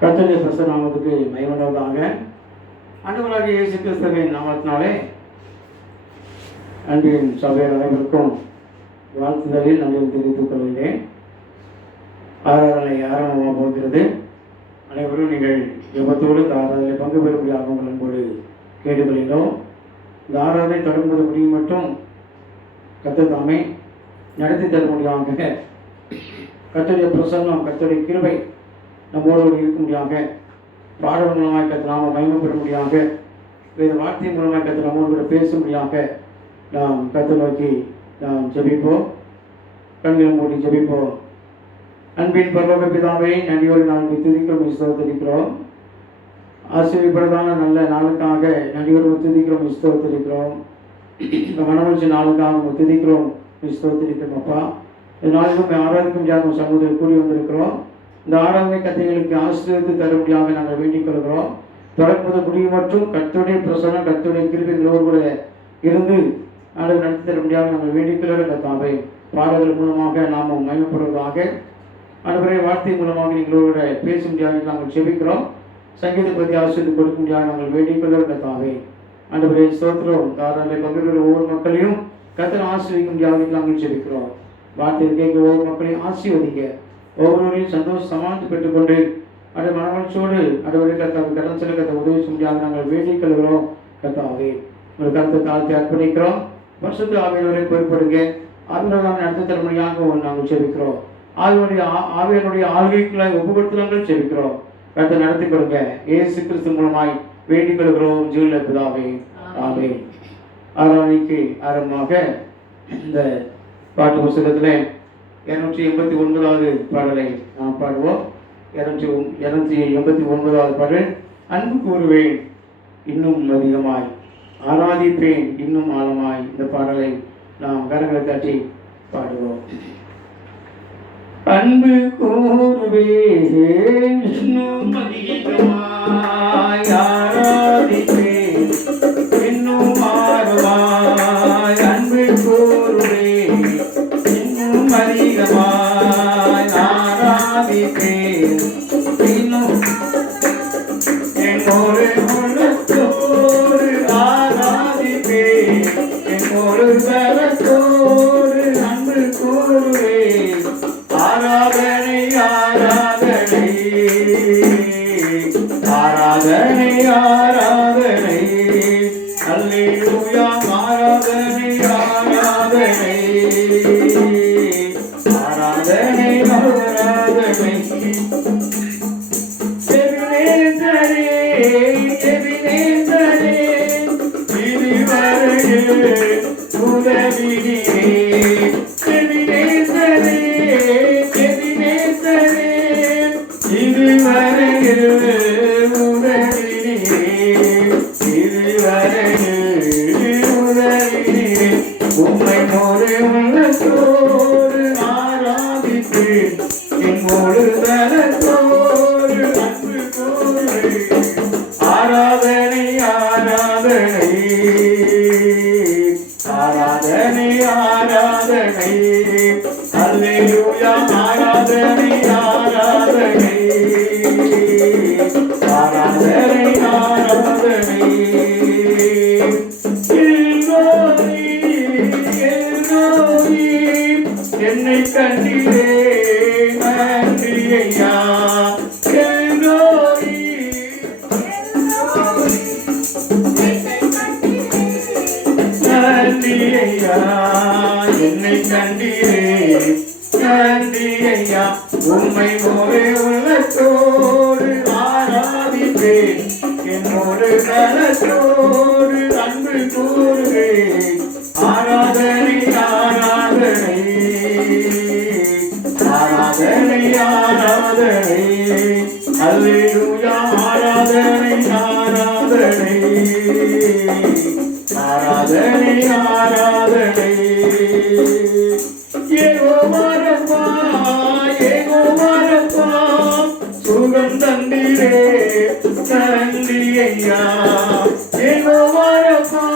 கர்த்தருடைய பரிசுத்த நாமத்துக்கு மகிமையுண்டாவதாக. ஆண்டவராகிய இயேசு கிறிஸ்துவின் நாமத்தினாலே அன்பின் சபையில் அனைவருக்கும் வாழ்த்துதலில் நன்றி தெரிவித்துக் கொள்கிறேன். ஆராதனை ஆரம்பமாக போகிறது. அனைவரும் நீங்கள் ஜெபத்தோடு இந்த ஆராதனை பங்கு பெறும்படியாக உங்கள் அன்போடு கேட்டுக்கொள்கிறோம். இந்த ஆராதனை தொடங்குவது முடியும் மட்டும் கர்த்தர் தாமே நடத்தி தரும்படியாக கர்த்தருடைய பிரசன்னம், கர்த்தருடைய கிருபை நம்மோடு இருக்கும்படியாக, பாடல் மூலமாக கர்த்தர் நாம மகிமைப்படும்படியாக, வேத வார்த்தை மூலமாக கர்த்தர் நம்மோடு கூட பேசும்படியாக நாம் கர்த்தர் நோக்கி நாம் ஜெபிப்போம். கண்களை மூடி ஜெபிப்போம். அன்பின் பரலோக பிதாவே, நன்றியோடு நாங்கள் துதிக்கிறோம், ஸ்தோத்திரிக்கிறோம். ஆசீர்வதிப்பதான நல்ல நாளுக்காக நன்றியோடு துதிக்கிறோம், ஸ்தோத்திரிக்கிறோம். இந்த மனமொழிச்ச நாளுக்காக துதிக்கிறோம், ஸ்தோத்திரிக்கிறோம். அப்பா, இதனாலும் ஆராதிக்கும் ஜாதகம் சமூகத்தில் கூறி வந்திருக்கிறோம். இந்த ஆராதனை கதைகளுக்கு ஆசீர்வதித்து தரும்படியாக நாங்கள் வேண்டிக் கொள்கிறோம். தொடர்பது முடிவு மற்றும் கர்த்தருடைய பிரசன்னம், கர்த்தருடைய கிருபைகளோடு கூட இருந்து நாங்கள் நடத்தி தரும்படியாக நாங்கள் வேண்டிக் கொள்கிற கர்த்தாவே, பாடல்கள் மூலமாக நாமும் மகிமைப்படுவதாக, ஆண்டவரே வார்த்தை மூலமாக நீங்களோட பேச முடியாது நாங்கள் செபிக்கிறோம். சங்கீத பற்றி ஆசீர்வதித்து கொடுக்க முடியாது நாங்கள் வேண்டிக் கொள்கிற கர்த்தாவே, ஆண்டவரே ஸ்தோத்திரம். ஆராதனை பங்குகிற ஒவ்வொரு மக்களையும் கர்த்தர் ஆசீர்வதிக்க முடியாது நாங்கள் செபிக்கிறோம். வார்த்தை கேட்க ஒவ்வொரு மக்களையும் ஆசீர்வதிக்க, ஒவ்வொருவரையும் சந்தோஷ சமாளித்து பெற்றுக்கொண்டு அதை மனமகிழ்ச்சியோடு அடுவரை கர்த்தாவை கடன் செல்ல கத்த உதவி செய்ய நாங்கள் வேண்டிக் கொள்கிறோம். கர்த்தாவே, ஒரு கருத்தை தாழ்த்தி அர்ப்பணிக்கிறோம். பரிசுத்த ஆவியவரை பொறுப்படுங்க. ஆவியர் நடத்த தருமையாக நாங்கள் செபிக்கிறோம். ஆவியனுடைய ஆளுகைகளை ஒப்புக்கொடுத்து செபிக்கிறோம். கருத்தை நடத்தி கொடுங்க. இயேசு கிறிஸ்து மூலமாய் வேண்டிக் கொள்கிறோம் ஜீவனுள்ள பிதாவே, ஆமென். ஆராதனைக்கு ஆரம்பமாக இந்த பாட்டு புஸ்தகத்தில் 289வது பாடலை நாம் பாடுவோம். 289வது பாடல், அன்பு கூறுவேன் இன்னும் அதிகமாய், ஆராதிப்பேன் இன்னும் ஆழமாய். இந்த பாடலை நாம் கரங்களை தட்டி பாடுவோம். அன்பு கூறுவேன் இன்னும் அதிகமாய், ஆராதிப்பேன் இன்னும் ஆழமாய். அன்பு கூறுவேன் இன்னும் அதிகமாய், ஆராதிப்பேன் இன்னும் என்னோடு உள்ளத்தோடு ஆராதிப்பேன், என்னோடு பலத்தோடு அன்பு கூறுவேன். ஆராதனை ஆராதனை ஆராதனை ஆராதனை, அல்லேலூயா. ஆராதனை ஆராதனை ஆராதனை ஆராதனை. எபினேசரே எபினேசரே, இதுவரையில் உதவினீரே. எபினேசரே எபினேசரே, இதுவரையில் உதவினீரே. இதுவரையில் உதவினீரே. உம்மை ஒரு உள்ளத்தோடு ஆராதிப்பேன், என்னோடு பலத்தோடு அன்பு கூறுவேன். ஆராதனை ஆராதனை ஆராதனை ஆராதனை, அல்லேலூயா. ஆராதனை ஆராதனை ஆராதனை ஆராதனை. என்னை கண்டிலே நன்றி ஐயா, நன்றி ஐயா. என்னை கண்டிலே நன்றி ஐயா. உம்மை ஒரு உள்ளத்தோடு ஆராதிப்பேன், என்னோடு பலத்தோடு அன்பு கூறுவேன். ஆராதனை ஆராதனை ஆராதனை ஆராதனை, அல்லேலூயா. ஆராதனை ஆராதனை ஆராதனை ஆராதனை. யெகோவா ரப்பா யெகோவா ரப்பா, சுகம் தந்தீரே நன்றி ஐயா. யெகோவா ரப்பா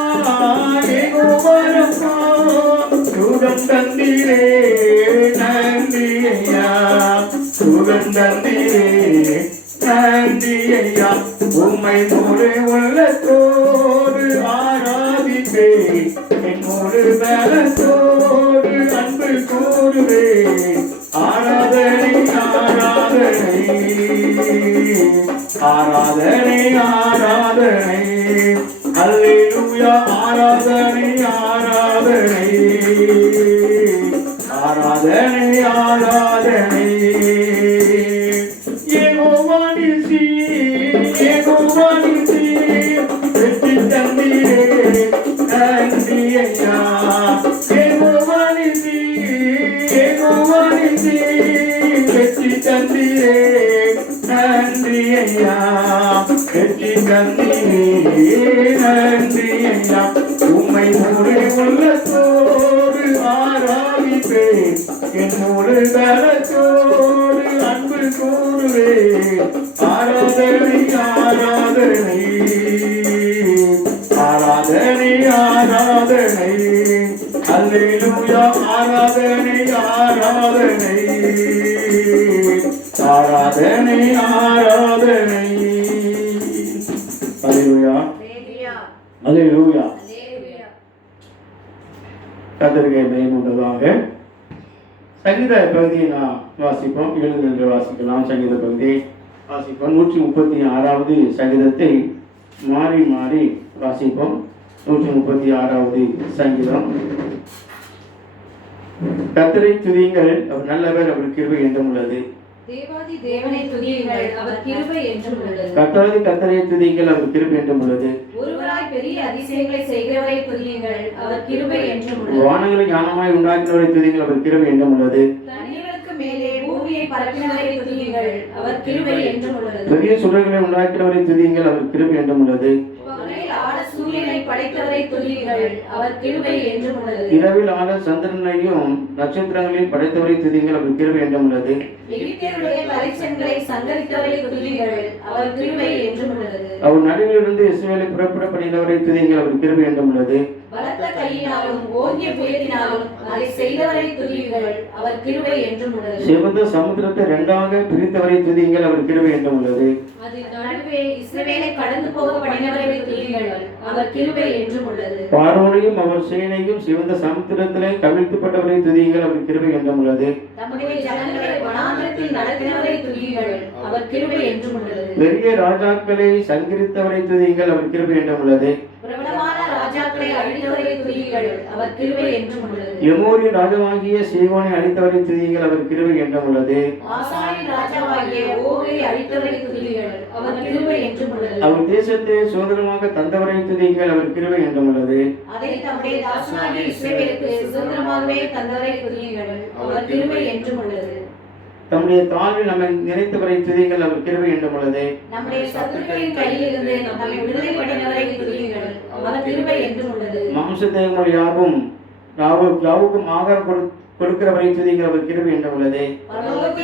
யெகோவா ரப்பா, சுகம் தந்தீரே நன்றி ஐயா. சுகம் தந்தீரே நன்றி ஐயா. உம்மை முழு உள்ளத்தோடு ஆராதிப்பேன், என் முழு பலத்தோடு அன்பு கூறுவேன். ஆராதனை ஆராதனை ஆராதனை ஆராதனை, அல்லேலூயா. ஆராதனை ஆராதனை ஆராதனை ஆராதனை. யெகோவா நிசி, யெகோவா நிசி, வெற்றி தந்தீரே நன்றி ஐயா. யெகோவா நிசி, யெகோவா நிசி, வெற்றி தந்தீரே நன்றி ஐயா. வெற்றி தந்தீரே நன்றி ஐயா. உம்மை முழு உள்ளத்தோடு ஆராதிப்பேன், என் முழு பலத்தோடு அன்பு கூறுவேன். ஆராதனை ஆராதனை ஆராதனை ஆராதனை, அல்லேலூயா. ஆராதனை ஆராதனை ஆராதனை ஆராதனை. அல்லேலூயா அல்லேலூயா. கர்த்தருக்கு மகிமை உண்டாவதாக. சங்கீத பகுதியை நாம் வாசிப்போம். எழுந்து என்று வாசிக்கலாம். சங்கீத பகுதியை வாசிப்போம். 136வது சங்கீதத்தை மாறி மாறி வாசிப்போம். 136வது சங்கீதம். கர்த்தரை துதியுங்கள், அவர் நல்லவர், அவர் கிருபை என்றும் உள்ளது. தேவாதி தேவனை துதியுங்கள், அவர் கிருபை என்றும் உள்ளது. கர்த்தாதி கர்த்தரை துதியுங்கள், அவர் கிருபை என்றும் உள்ளது. ஒருவராய் பெரிய அதிசயங்களை செய்கிறவரை துதியுங்கள், அவர் கிருபை என்றும் உள்ளது. வானங்களை ஞானமாய் உண்டாக்கினவரை துதியுங்கள், அவர் கிருபை என்றும் உள்ளது. தண்ணீர்களுக்கு மேலே பூமியை பரப்பினவரை துதியுங்கள், அவர் கிருபை என்றும் உள்ளது. பெரிய சுடர்களை உண்டாக்கினவரை துதியுங்கள், அவர் கிருபை என்றும் உள்ளது. பகலில் ஆட சூரியனை படைத்தவரை துதியுங்கள், அவர் கிருபை என்றும் உள்ளது. இரவில் ஆட சந்திரனையும் நட்சத்திரங்களையும் படைத்தவரை துதியுங்கள், அவர் கிருபை என்றும் உள்ளது. எகிப்தியருடைய பரிசன்களை சங்கரித்தவரை துதியுங்கள், அவர் கிருபை என்றும் உள்ளது. அவர் நடுவிலிருந்து இஸ்ரவேலை புறப்பட பண்ணினவரை துதியுங்கள், அவர் கிருபை என்றும் உள்ளது. பலத்த கையினாலும் ஓங்கிய புயத்தினாலும் அதை செய்தவரை துதியுங்கள், அவர் கிருபை என்றும் உள்ளது. சிவந்த சமுத்திரத்தை இரண்டாக பிரித்தவரை துதியுங்கள், அவர் கிருபை என்றும் உள்ளது. அது நடுவே இஸ்ரவேலை கடந்து போக பண்ணினவரை துதியுங்கள், அவர் கிருபை என்றும் உள்ளது. பார்வோனையும் அவர் சேனையும் சிவந்த சமுத்திரத்திலே கவிழ்த்துப்பட்டவரை துதியுங்கள், அவர் கிருபை என்றும் உள்ளது. தம்முடைய ஜனங்களை வனாந்திரத்தில் நடத்தினவரை துதியுங்கள், அவர் கிருபை என்றும் உள்ளது. பெரிய ராஜாக்களை சங்கரித்தவரை துதியுங்கள், அவர் கிருபை என்றும் உள்ளது. பிரபலமான ராஜாக்களை அழித்தவரை துதியுங்கள், அவர் கிருபை என்றும் உள்ளது. எமோரின் ராஜாவாகிய சீகோனை அழித்தவரை துதியுங்கள், அவர் கிருபை என்றும் உள்ளது. ஆசாரின் ராஜாவாகிய ஓகை அழித்தவரை துதியுங்கள், அவர் கிருபை என்றும் உள்ளது. அவர் தேசத்தை சுதந்திரமாக தந்தவரை துதியுங்கள், அவர் கிருபை என்றும் உள்ளது. அதை தம்முடைய தாசனாகிய இஸ்ரவேலுக்கு சுதந்திரமாகவே தந்தவரை துதியுங்கள், அவர் கிருபை என்றும் உள்ளது. தம்முடைய தாழ்வில் நம்மை நிறைத்தவரை துதியுங்கள், அவர் கிருபை என்றும் உள்ளது. நம்முடைய சத்துருக்களின் கையிலிருந்து நம்மை விடுதலை பண்ணினவரை துதியுங்கள், அவர் கிருபை என்றும் உள்ளது. மாம்சத்தேவனுடைய யாவுக்கும் ஆகாரம் கொடுக்கிறவரை துதியுங்கள், அவர் கிருபை என்றும் உள்ளது.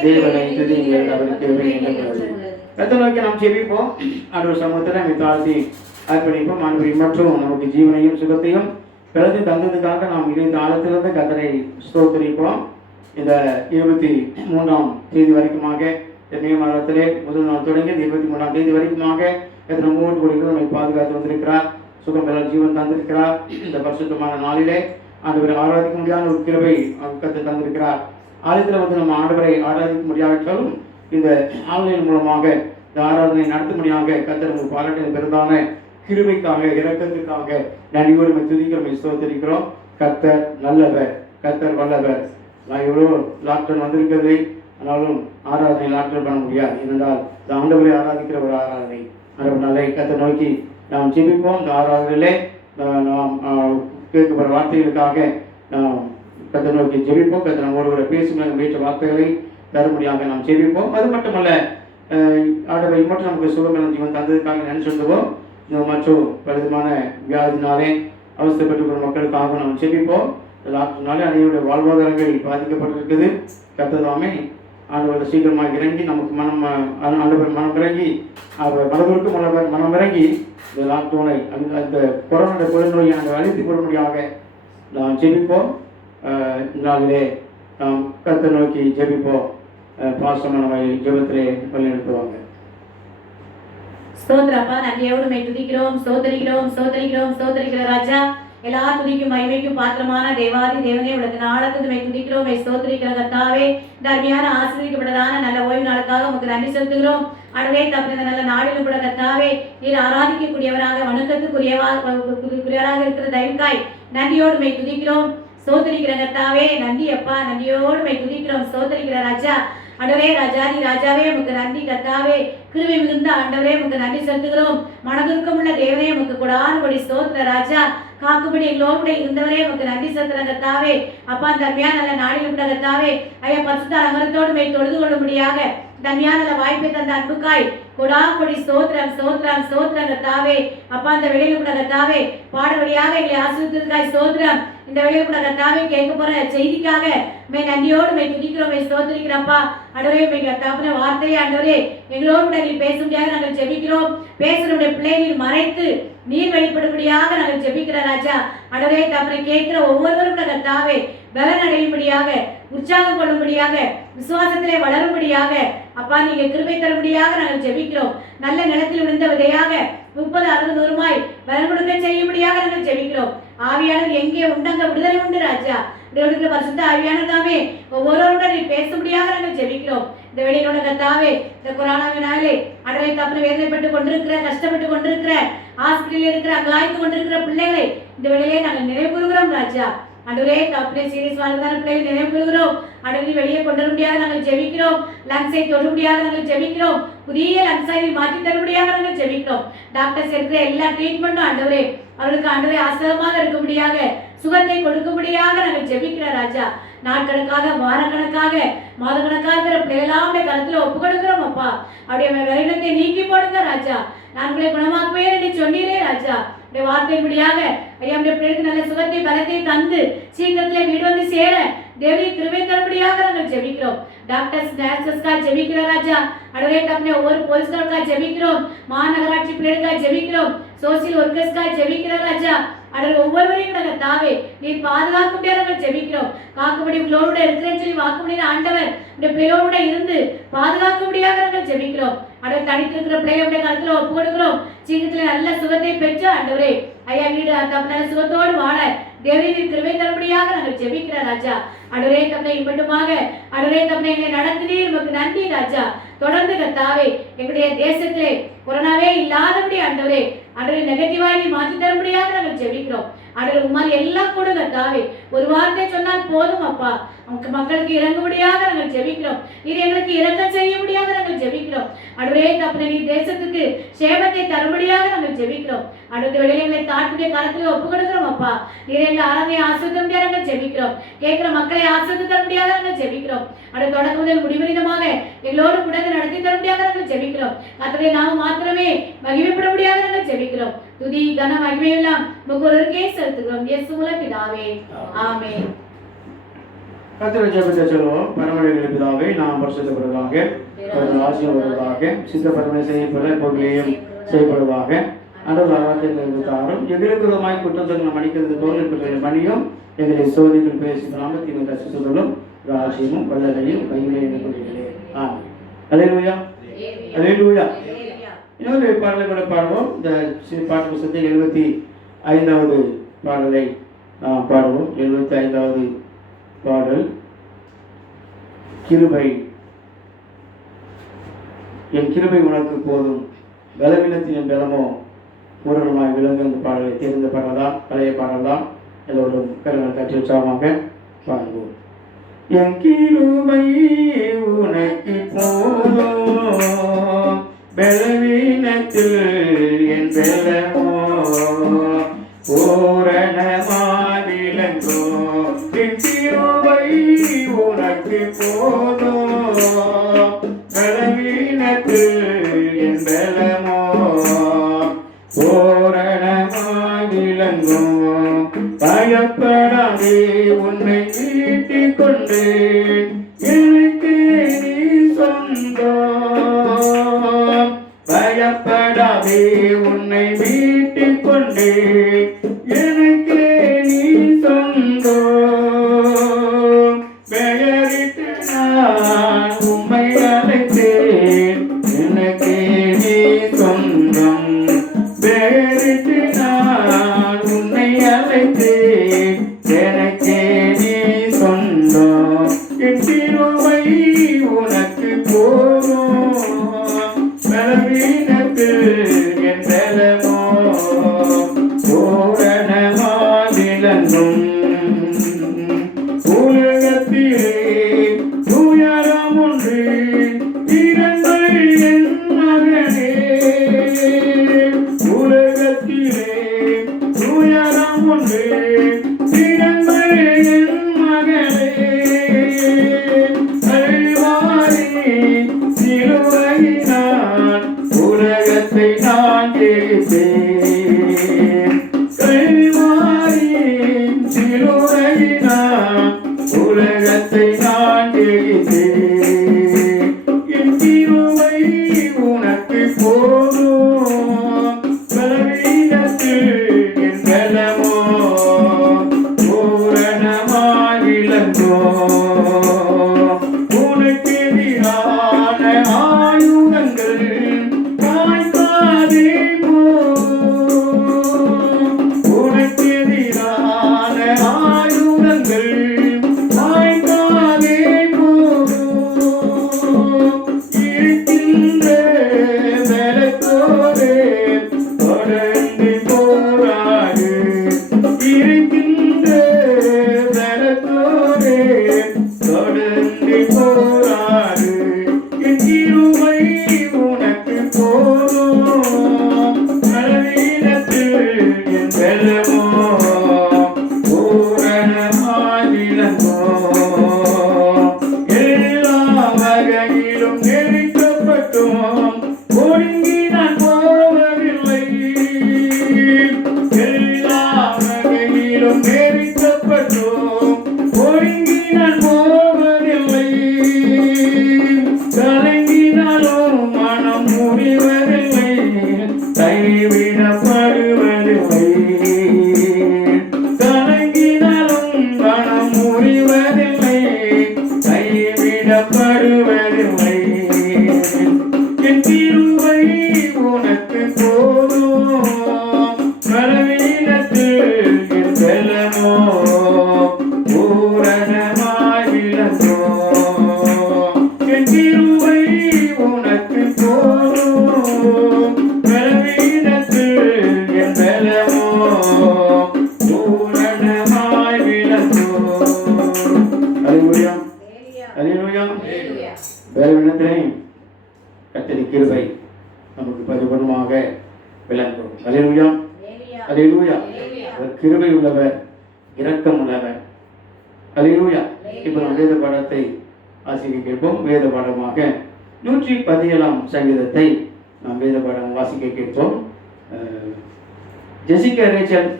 தேவனை துதியுங்கள், அவர் கிருபை என்றும் உள்ளது. கர்த்தரை நோக்கி நாம் ஜெபிப்போம். ஆண்டவர் சமூகத்தில் நம்மை தாழ்த்தி அர்ப்பணிப்போம். ஆண்டவர் மற்றும் நமக்கு ஜீவனையும் சுகத்தையும் பிறகு தந்ததுக்காக நாம் இந்த ஆழத்திலிருந்து கர்த்தரை ஸ்தோத்திரிப்போம். இந்த 23ஆம் தேதி வரைக்குமாக மே மாதத்திலே முதல் நாள் தொடங்கி 23ஆம் தேதி வரைக்குமாக எத்தனை மூன்று கோடிகள் நம்மை பாதுகாத்து வந்திருக்கிறார். சுகம் பெற ஜீவன் தந்திருக்கிறார். இந்த பரிசுத்தமான நாளிலே ஆண்டவரை ஆராதிக்க முடியாத ஒரு கிருபை கற்று தந்திருக்கிறார். ஆலயத்தில் வந்து நம்ம ஆண்டவரை ஆராதிக்க முடியாவிட்டாலும் இந்த ஆன்லைன் மூலமாக இந்த ஆராதனை நடத்தும்படியாக கர்த்தர் நமக்கு பாராட்டின பெருதான கிருபைக்காக இரக்கத்திற்காக நன்றியோடு துதிக்கிறோம், ஸ்தோத்திரிக்கிறோம். கர்த்தர் நல்லவர், கர்த்தர் வல்லவர். நான் எவ்வளோ லாக்டவுன் வந்திருக்கிறது, ஆனாலும் ஆராதனை லாக்டவுன் பண்ண முடியாது. ஏனென்றால் இந்த ஆண்டவரை ஆராதிக்கிற ஒரு ஆராதனை. அதனால கர்த்தரை நோக்கி நாம் ஜெபிப்போம். இந்த ஆராதனையிலே நாம் கேட்கப்படுற வார்த்தைகளுக்காக நாம் கர்த்தரை நோக்கி ஜெபிப்போம். கர்த்தர் நம்ம ஒருவரை பேசும் வீட்டு வார்த்தைகளை தரும்படியாக நாம் ஜெபிப்போம். அது மட்டுமல்ல, ஆண்டவரை மட்டும் நமக்கு சுகமான ஜீவன் தந்ததுக்காக நன்றி சொல்லுவோம். மற்றும் பலவிதமான வியாதினாலே அவசரப்பட்டு மக்களுக்காக நாம் ஜெபிப்போம். லாக்டவுனாலே அனைவருடைய வாழ்வாதாரங்கள் பாதிக்கப்பட்டிருக்குது. கர்த்ததாமே ஆண்டவர் சீக்கிரமாக இறங்கி நமக்கு ஆண்டவர் மனம் இறங்கி அவர் மனதிற்கு மனம் இறங்கி இந்த லாக்டவுனை அந்த கொரோனா நோயை நாங்கள் அழித்துக் கொள்ளும்படியாக நாம் ஜெபிப்போம். நாளிலே நாம் கர்த்தரை நோக்கி ஜெபிப்போம். பாசமாக நம்ம ஜெபத்திலே வழிநடத்துவாங்க. ஸ்தோத்திரப்பா, நன்றியோடு மை துதிக்கிறோம், ஸ்தோத்திரிக்கிறோம், ஸ்தோத்திரிக்கிறோம், ஸ்தோத்திரிக்கிற ராஜா. எல்லா துதிக்கும் மகிமைக்கும் பாத்திரமான தேவாதி தேவனே, உலக நாளத்துக்கு மை துதிக்கிறோம், மை ஸ்தோத்திரிக்கிற கர்த்தாவே. இந்த அருமையான ஆசீர்வதிக்கப்பட்டதான நல்ல ஓய்வு நாளுக்காக உங்களுக்கு நன்றி செலுத்துகிறோம். ஆண்டவரே, தப்பின நல்ல நாளிலும் கூட கர்த்தாவே, நீர் ஆராதிக்கக்கூடியவராக வணக்கத்துக்குரியவராக இருக்கிற தயவுக்காய் நன்றியோடு மை துதிக்கிறோம், ஸ்தோத்திரிக்கிற கர்த்தாவே. நன்றி அப்பா, நன்றியோடு மை துதிக்கிறோம், ஸ்தோத்திரிக்கிற ராஜா. ஆண்டவரே, ராஜாதி ராஜாவே, உமக்கு நன்றி கர்த்தாவே. கிருபை மிகுந்த ஆண்டவரே, உமக்கு நன்றி செலுத்துகிறோம். மனதுருக்கமுள்ள தேவனே, உமக்கு கொடான கொடி ஸ்தோத்திர ராஜா. காக்கும்படி எங்களோடு இருந்தவரே, உமக்கு நன்றி செலுத்துற கர்த்தாவே. அப்பா, தன்மையான நல்ல நாளில் கூட கர்த்தாவே, ஐயா பரிசுத்த அலங்கரத்தோடு மை தொழுது கொள்ளும்படியாக தன்மையான நல்ல வாய்ப்பை தந்த அன்புக்காய் கொடா கொடி ஸ்தோத்திரம், ஸ்தோத்திரம், ஸ்தோத்திரம் கர்த்தாவே. அப்பா, இந்த வெளியில கூட கர்த்தாவே பாட வழியாக எங்களை ஆசீர்வதித்ததுக்காய் ஸ்தோத்திரம். இந்த வெளியில கூட கர்த்தாவே கேட்க போற செய்திக்காக மை நன்றியோடு மை துதிக்கிறோம், மை ஸ்தோத்திரிக்கிறப்பா. ஆண்டவரே, மை கர்த்தாவின வார்த்தையை ஆண்டவரே எங்களோடு கூட நீ பேச முடியாது நாங்கள் ஜெபிக்கிறோம். பேசுறவுடைய பிள்ளைகள் மறைத்து நீர் வெளிப்படும்படியாக நாங்கள் ஜெபிக்கிற ராஜா. ஆண்டவரே, தப்பனை கேட்கிற ஒவ்வொருவரும் கர்த்தாவே பலன் அடையும்படியாக, உற்சாகம் கொள்ளும்படியாக, விசுவாசத்திலே வளரும்படியாக அப்பா நீங்க கிருபை தரும்படியாக நாங்கள் ஜெபிக்கிறோம். நல்ல நிலத்தில் விழுந்த விதையாக 30, 60, 100 பலன் கொடுக்க செய்யும்படியாக நாங்கள் ஜெபிக்கிறோம். ஆவியானவர் எங்கே உண்டங்க விடுதலை உண்டு ராஜா. தேவனுடைய பரிசுத்த ஆவியானதாமே ஒவ்வொருவருடன் நீ பேசும்படியாக நாங்கள் ஜெபிக்கிறோம். இந்த வெளியோட கர்த்தாவே, இந்த கொரோனாவினாலே அடரை தப்பனை வேதனைப்பட்டு கொண்டிருக்கிற, கஷ்டப்பட்டு கொண்டிருக்கிற, ஹாஸ்பிட்டலில் இருக்கிற, அங்கலாய்த்து கொண்டிருக்கிற பிள்ளைகளை இந்த வேளையிலே நாங்கள் நினைவு கூறுகிறோம் ராஜா. ஆண்டவரே, தப்பனை சீரியஸ் வாழ்ந்தான பிள்ளைகளை நினைவு கூறுகிறோம். ஆண்டவரை வெளியே கொண்டு வர முடியாது நாங்கள் ஜெபிக்கிறோம். லங்ஸை தொட முடியாது நாங்கள் ஜெபிக்கிறோம். புதிய லங்ஸை மாற்றி தரும்படியாக நாங்கள் ஜெபிக்கிறோம். டாக்டர்ஸ் இருக்கிற எல்லா ட்ரீட்மெண்ட்டும் ஆண்டவரே அவர்களுக்கு ஆண்டவரை ஆசிரமாக இருக்கும்படியாக, சுகத்தை கொடுக்கும்படியாக நாங்கள் ஜெபிக்கிற ராஜா. நாட்கணக்காக, வாரக்கணக்காக, மாதக்கணக்காக இருக்கிற பிள்ளைகளாம் கருத்துல ஒப்பு கொடுக்கிறோம் அப்பா. அப்படியே விளைவினத்தை நீக்கி போடுங்க ராஜா. நான் உங்களை குணமாக்குவேன் என்று சொன்னீரே ராஜா. வார்த்தைப்படியாக ஐயா பிள்ளைகளுக்கு நல்ல சுகத்தை பலத்தை தந்து சீக்கிரத்திலே வீடு வந்து சேர தேவனை கிருபை தரும்படியாக நாங்கள் ஜெபிக்கிறோம். டாக்டர்ஸ், நர்சஸ்க்காக ஜெபிக்கிற ராஜா. அடவே தப்பனே ஒவ்வொரு போலீஸ்காரருக்காக ஜெபிக்கிறோம். மாநகராட்சி பிள்ளைகளுக்காக ஜெபிக்கிறோம். சோசியல் ஒர்க்கர்ஸ்க்காக ஜெபிக்கிற ராஜா. அடல் ஒவ்வொருவரையும் நாங்கள் தாவே நீர் பாதுகாக்க முடியாது நாங்கள் ஜெபிக்கிறோம். காக்கும்படி உங்களோட இருக்கிறேன்னு சொல்லி வாக்கும்படி ஆண்டவர் இந்த பிள்ளையோட இருந்து பாதுகாக்க முடியாது நாங்கள் ஜெபிக்கிறோம். அடல் தனித்திருக்கிற பிள்ளைகளுடைய காலத்துல ஒப்பு கொடுக்கிறோம். சீக்கிரத்துல நல்ல சுகத்தை பெற்று ஆண்டவரே ஐயா வீடு நல்ல சுகத்தோடு வாழ தேவனின் கிருபை தரும்படியாக நாங்கள் ஜெபிக்கிற ராஜா. அடரே தப்பனை மட்டுமாக அடரே தப்பனை எங்களை நடத்தினீர், நமக்கு நன்றி ராஜா. தொடர்ந்து கர்த்தாவே எங்களுடைய தேசத்திலே கொரோனாவே இல்லாதபடி ஆண்டவரே அடரை நெகட்டிவாக நீ மாற்றி தரும்படியாக நாங்கள் ஜெபிக்கிறோம். அடர் உமால் எல்லாம் கூட கர்த்தாவே ஒரு வார்த்தை சொன்னால் போதும் அப்பா. மக்களுக்கு இறங்கும்படியாக நாங்கள் ஜெபிக்கிறோம். இது எங்களுக்கு இரக்கம் செய்ய முடியாத நாங்கள் ஜெபிக்கிறோம். அடரே தப்பனை நீ தேசத்துக்கு சேமத்தை தரும்படியாக நாங்கள் ஜெபிக்கிறோம். அடுத்த வெளியில தாட்டுடைய காலத்துல ஒப்பு கொடுக்கிறோம் அப்பா. நீர் எங்களை ஆராதனை ஆசிர்வதிக்க முடியாது நாங்கள் ஜெபிக்கிறோம். கேட்கிற மக்களை ஆசிர்வதிக்க தர முடியாத நாங்கள் ஜெபிக்கிறோம். அடுத்த தொடக்க முதல் முடிவரிதமாக எங்களோடு கூட நடத்தி தர முடியாத நாங்கள் ஜெபிக்கிறோம். கர்த்தரை நாம மாத்திரமே மகிமைப்பட முடியாத நாங்கள் ஜெபிக்கிறோம். துதி கன மகிமை எல்லாம் ஒருவருக்கே செலுத்துகிறோம். இயேசுவின் பிதாவே, ஆமென். கர்த்தரை ஜெபத்தை சொல்லுவோம். பரமேஸ்வர பிதாவே, நாம் பரிசுத்தப்படுவதாக, ஆசீர்வதிப்பதாக, சித்த பரமே செய்யப்பட பொருளையும் செய்யப்படுவதாக. ஆண்டவர் வார்த்தைகளை தாரும் எங்களுக்கு விதமாய் குற்றத்தை மன்னிக்கிறது தோல்வி பெற்ற மணியும் எங்களை சோதிகள் பேசி நாமத்தின் ரசித்துள்ளும் ராசியமும் வல்லரையும் கையிலே கொள்கிறேன். ஆமாம். அல்லேலூயா, அல்லேலூயா. இன்னொரு பாடலை கூட பாடுவோம். இந்த பாட்டு புத்தகத்தில் 75வது பாடலை நாம் பாடுவோம். 75வது பாடல் கிருபை. என் கிருபை உனக்கு போதும், பலவீனத்தின் பலமோ பூரணமாய் விளங்கு. அந்த பாடலை தெரிந்த பாடல்தான், பழைய பாடல்தான். எல்லோரும் கருங்கள் கட்சி உற்சாகமாக பாடுவோம். என் கிருபை உனக்கு போதும், பலவீனத்தில் என் பலமோ பூரணமாய் விளங்கோ. என் கிருபை உனக்கு போதும், பலவீனத்தில் என் பலமோ பூரணமாய் விளங்கும். பயப்படாதே உன்னை மீட்டிக் கொண்டு எனக்கு நீ சொந்தம். பயப்படாதே உன்னை மீட்டிக் கொண்டு எனக்கு நீ சொந்தம். பெயரிட்டு நான் உம்மை அழைத்தேன், எனக்கு நீ சொந்தம். போதும் பலவீனத்தில் என் பலமோ பூரணமாய் விளங்கும். உலகத்திலே துயரம் ஒன்று இரங்கள் என் மகனே. உலகத்திலே துயரம் ஒன்று இரங்கள் என் மகளே. கல்வாரி சிலுவையினால் உலகத்தை நான் ஜெயித்தேன். கல்வாரி சிலுவையினால் உலகத்தை நான் ஜெயித்தேன். என் கிருபை உனக்கு போதும் பலவீனத்தில் என் பலமோ பூரணமாய் விளங்கும். உனக்கு எதிரான ஆயுதங்கள் வாய்க்காதே போகும். உனக்கு எதிரான ஆயுதங்கள் வாய்க்காதே போகும். இருக்கின்ற பலத்தோடு தொடர்ந்து போராடு. இருக்கின்ற பலத்தோடு தொடர்ந்து போராடு. என் கிருபை உனக்கு போதும் பலவீனத்தில் என் பலமோ பூரணமாய் விளங்கும். எல்லா வகையிலும் நெருக்கப்பட்டும் ஒடுங்கி நான் போவதில்லை. எல்லா வகையிலும் நெருக்கப்பட்டும் ஒடுங்கி நான் போவதில்லை. கலங்கினாலும் மனம் முடிவதில்லை, கைவிடப்படுவதில்லை. கலங்கினாலும் மனம் முடிவதில்லை, கைவிடப்படுவதில்லை. என் கிருபை உனக்கு போதும் பலவீனத்தில் என் பலமோ பூரணமாய் விளங்கும். என் கிருபை உனக்கு போதும் பலவீனத்தில் என் பலமோ பூரணமாய் விளங்கும். அல்லேலூயா, அல்லேலூயா. பலவீனத்திலே கர்த்தரின் கிருபை நமக்கு பரிபூர்ணமாக விளங்கும். அல்லேலூயா, அல்லேலூயா. அவர் கிருபை உள்ளவர், இரக்கம் உள்ளவர். அல்லேலூயா. இப்போ நாம் வேத பாடத்தை வாசிக்க கேட்போம். வேத பாடமாக 117 சங்கீதத்தை நாம் வேத பாடம் வாசிக்க கேட்போம். ஜெசிகா ரேச்சல்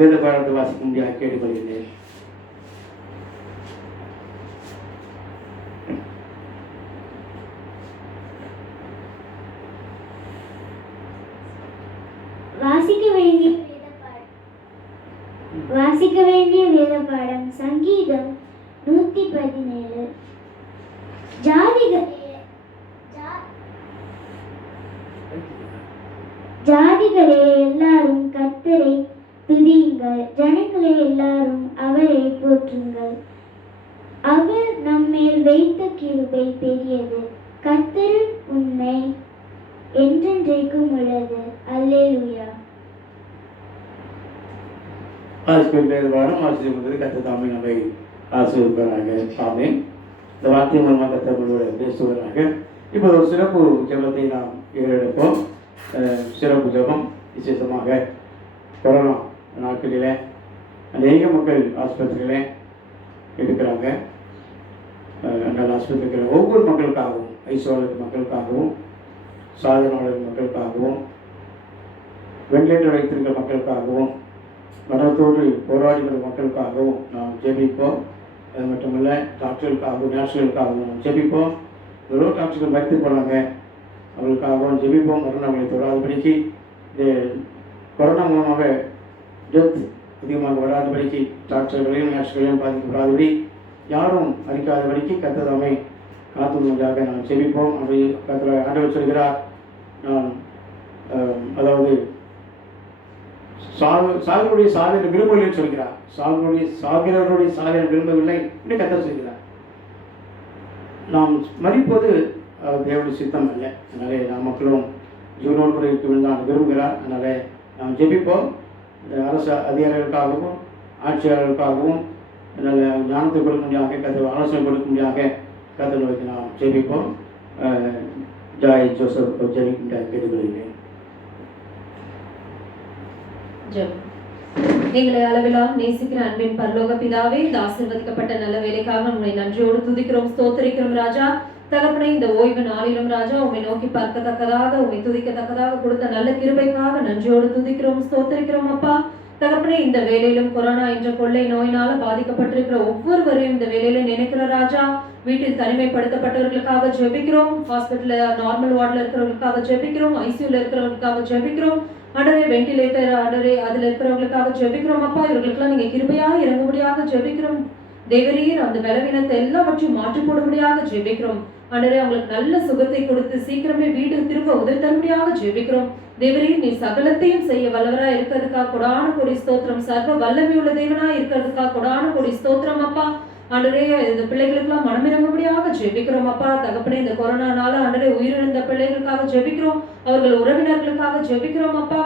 வேத பாடத்தை வாசிக்க முடியாது கேட்டுக்கொள்கிறேன். வாசிக்க வேண்டிய வேத பாடம் சங்கீதம் 117. ஜாதிகளே எல்லாரும் கர்த்தரை துதியுங்கள், ஜனங்களே எல்லாரும் அவரை போற்றுங்கள். அவர் நம்மேல் வைத்த கிருபை பெரியது, கர்த்தரின் உண்மை என்றென்றைக்கும் உள்ளது. அல்லேலூயா. வேறுபாடும் ஆசிரியர் கத்த தாமே நம்மை ஆசிரியப்பாராக. ஆமென். இந்த வார்த்தை மூலமாக கத்தர்களோடு பேசுவதாக. இப்போ ஒரு சிறப்பு ஜெபத்தை நாம் ஏறெடுப்போம். சிறப்பு ஜெபம் விசேஷமாக கொரோனா நாட்களில் அநேக மக்கள் ஆஸ்பத்திரியில் இருக்கிறாங்க. நல்ல ஆஸ்பத்திரி இருக்கிற ஒவ்வொரு மக்களுக்காகவும், ஐசோலேட் மக்களுக்காகவும், சாதனாளர் மக்களுக்காகவும், வெண்டிலேட்டர் வைத்திருக்கிற மக்களுக்காகவும், மரணத்தோடு போராடுகிற மக்களுக்காகவும் நாம் ஜெபிப்போம். அது மட்டுமல்ல, டாக்டர்களுக்காகவும் நர்ஸுகளுக்காகவும் ஜெபிப்போம். எவ்வளோ டாக்டர்கள் மறுத்து போனாங்க, அவங்களுக்காகவும் ஜெபிப்போம். மரணம் அவங்களை தொடாதபடிக்கு, இந்த கொரோனா மூலமாக டெத் அதிகமாக வராதபடிக்கு, டாக்டர்களையும் நர்ஸுகளையும் பாதிக்கப்படாதபடி, யாரும் அறிக்காதபடிக்கு கத்ததாமை காத்துமுடியாக நாம் ஜெபிப்போம். அப்படி கத்தர் ஆண்டவர் சொல்கிறார், நான் அதாவது சாகருடைய சாதனை விரும்பவில்லை சொல்கிறார். சாகிறவருடைய சாதனை விரும்பவில்லை என்று கத்தர் சொல்கிறார். நாம் மறிப்பது தேவனுடைய சித்தம் அல்ல. அதனாலே நாம் மக்களும் ஜீவனோடு கூட இருக்க வேண்டும் விரும்புகிறார். அதனால் நாம் ஜெபிப்போம். இந்த அரசு அதிகாரிகளுக்காகவும் ஆட்சியாளர்களுக்காகவும் நல்ல ஞானத்தை கொடுக்க முடியாத கதை ஆலோசனை கொடுக்க முடியாத கதை நோக்கி நாம் ஜெபிப்போம். ஜாய் ஜோசப் ஜெபிக்க முடியாது கேட்டுக்கொள்கிறேன். எங்களை அளவிலாம் நேசிக்கிற அன்பின் பரலோக பிதாவே, இந்த ஆசீர்வதிக்கப்பட்ட நல்ல வேலைக்காக உங்களை நன்றியோடு துதிக்கிறோம், ஸ்தோத்திரிக்கிறோம் ராஜா. தகப்பனே, இந்த ஓய்வு நாளிலும் ராஜா உம்மை நோக்கி பார்க்கத்தக்கதாக, உம்மை துதிக்கத்தக்கதாக கொடுத்த நல்ல கிருபைக்காக நன்றியோடு துதிக்கிறோம், ஸ்தோத்திரிக்கிறோம் அப்பா. தகப்பனே, இந்த வேலையிலும் கொரோனா என்ற கொள்ளை நோயினால பாதிக்கப்பட்டிருக்கிற ஒவ்வொருவரையும் இந்த வேலையில நினைக்கிற ராஜா. வீட்டில் தனிமைப்படுத்தப்பட்டவர்களுக்காக ஜெபிக்கிறோம், ஹாஸ்பிட்டல்ல நார்மல் வார்டில் இருக்கிறவர்களுக்காக ஜெபிக்கிறோம், ஐசியூல இருக்கிறவர்களுக்காக ஜெபிக்கிறோம், ஆண்டவரே வெண்டிலேட்டர் ஆண்டவரே அதுல இருக்கிறவங்களுக்காக ஜெபிக்கிறோம் அப்பா. இவர்களுக்கெல்லாம் நீங்க கிருபையா இறங்கும்படியாக ஜெபிக்கிறோம். தேவரீர் அந்த பலவீனத்தை எல்லாவற்றையும் மாற்றி போடும்படியாக ஜெபிக்கிறோம். ஆண்டவரே, அவங்களுக்கு நல்ல சுகத்தை கொடுத்து சீக்கிரமே வீட்டுக்கு திரும்ப உதவி தரும்படியாக ஜெபிக்கிறோம். தேவரீர் நீ சகலத்தையும் செய்ய வல்லவரா இருக்கிறதுக்காக கொடான கொடி ஸ்தோத்திரம். சர்வ வல்லமை உள்ள தேவனா இருக்கிறதுக்காக கொடான கொடி ஸ்தோத்திரம் அப்பா. ஆண்டவரே, இந்த பிள்ளைகளுக்கெல்லாம் மனமிறங்கும்படியாக ஜெபிக்கிறோம் அப்பா. தகப்பனே, இந்த கொரோனானால ஆண்டவரே உயிரிழந்த பிள்ளைகளுக்காக ஜெபிக்கிறோம், அவர்கள் உறவினர்களுக்காக ஜெபிக்கிறோம் அப்பா.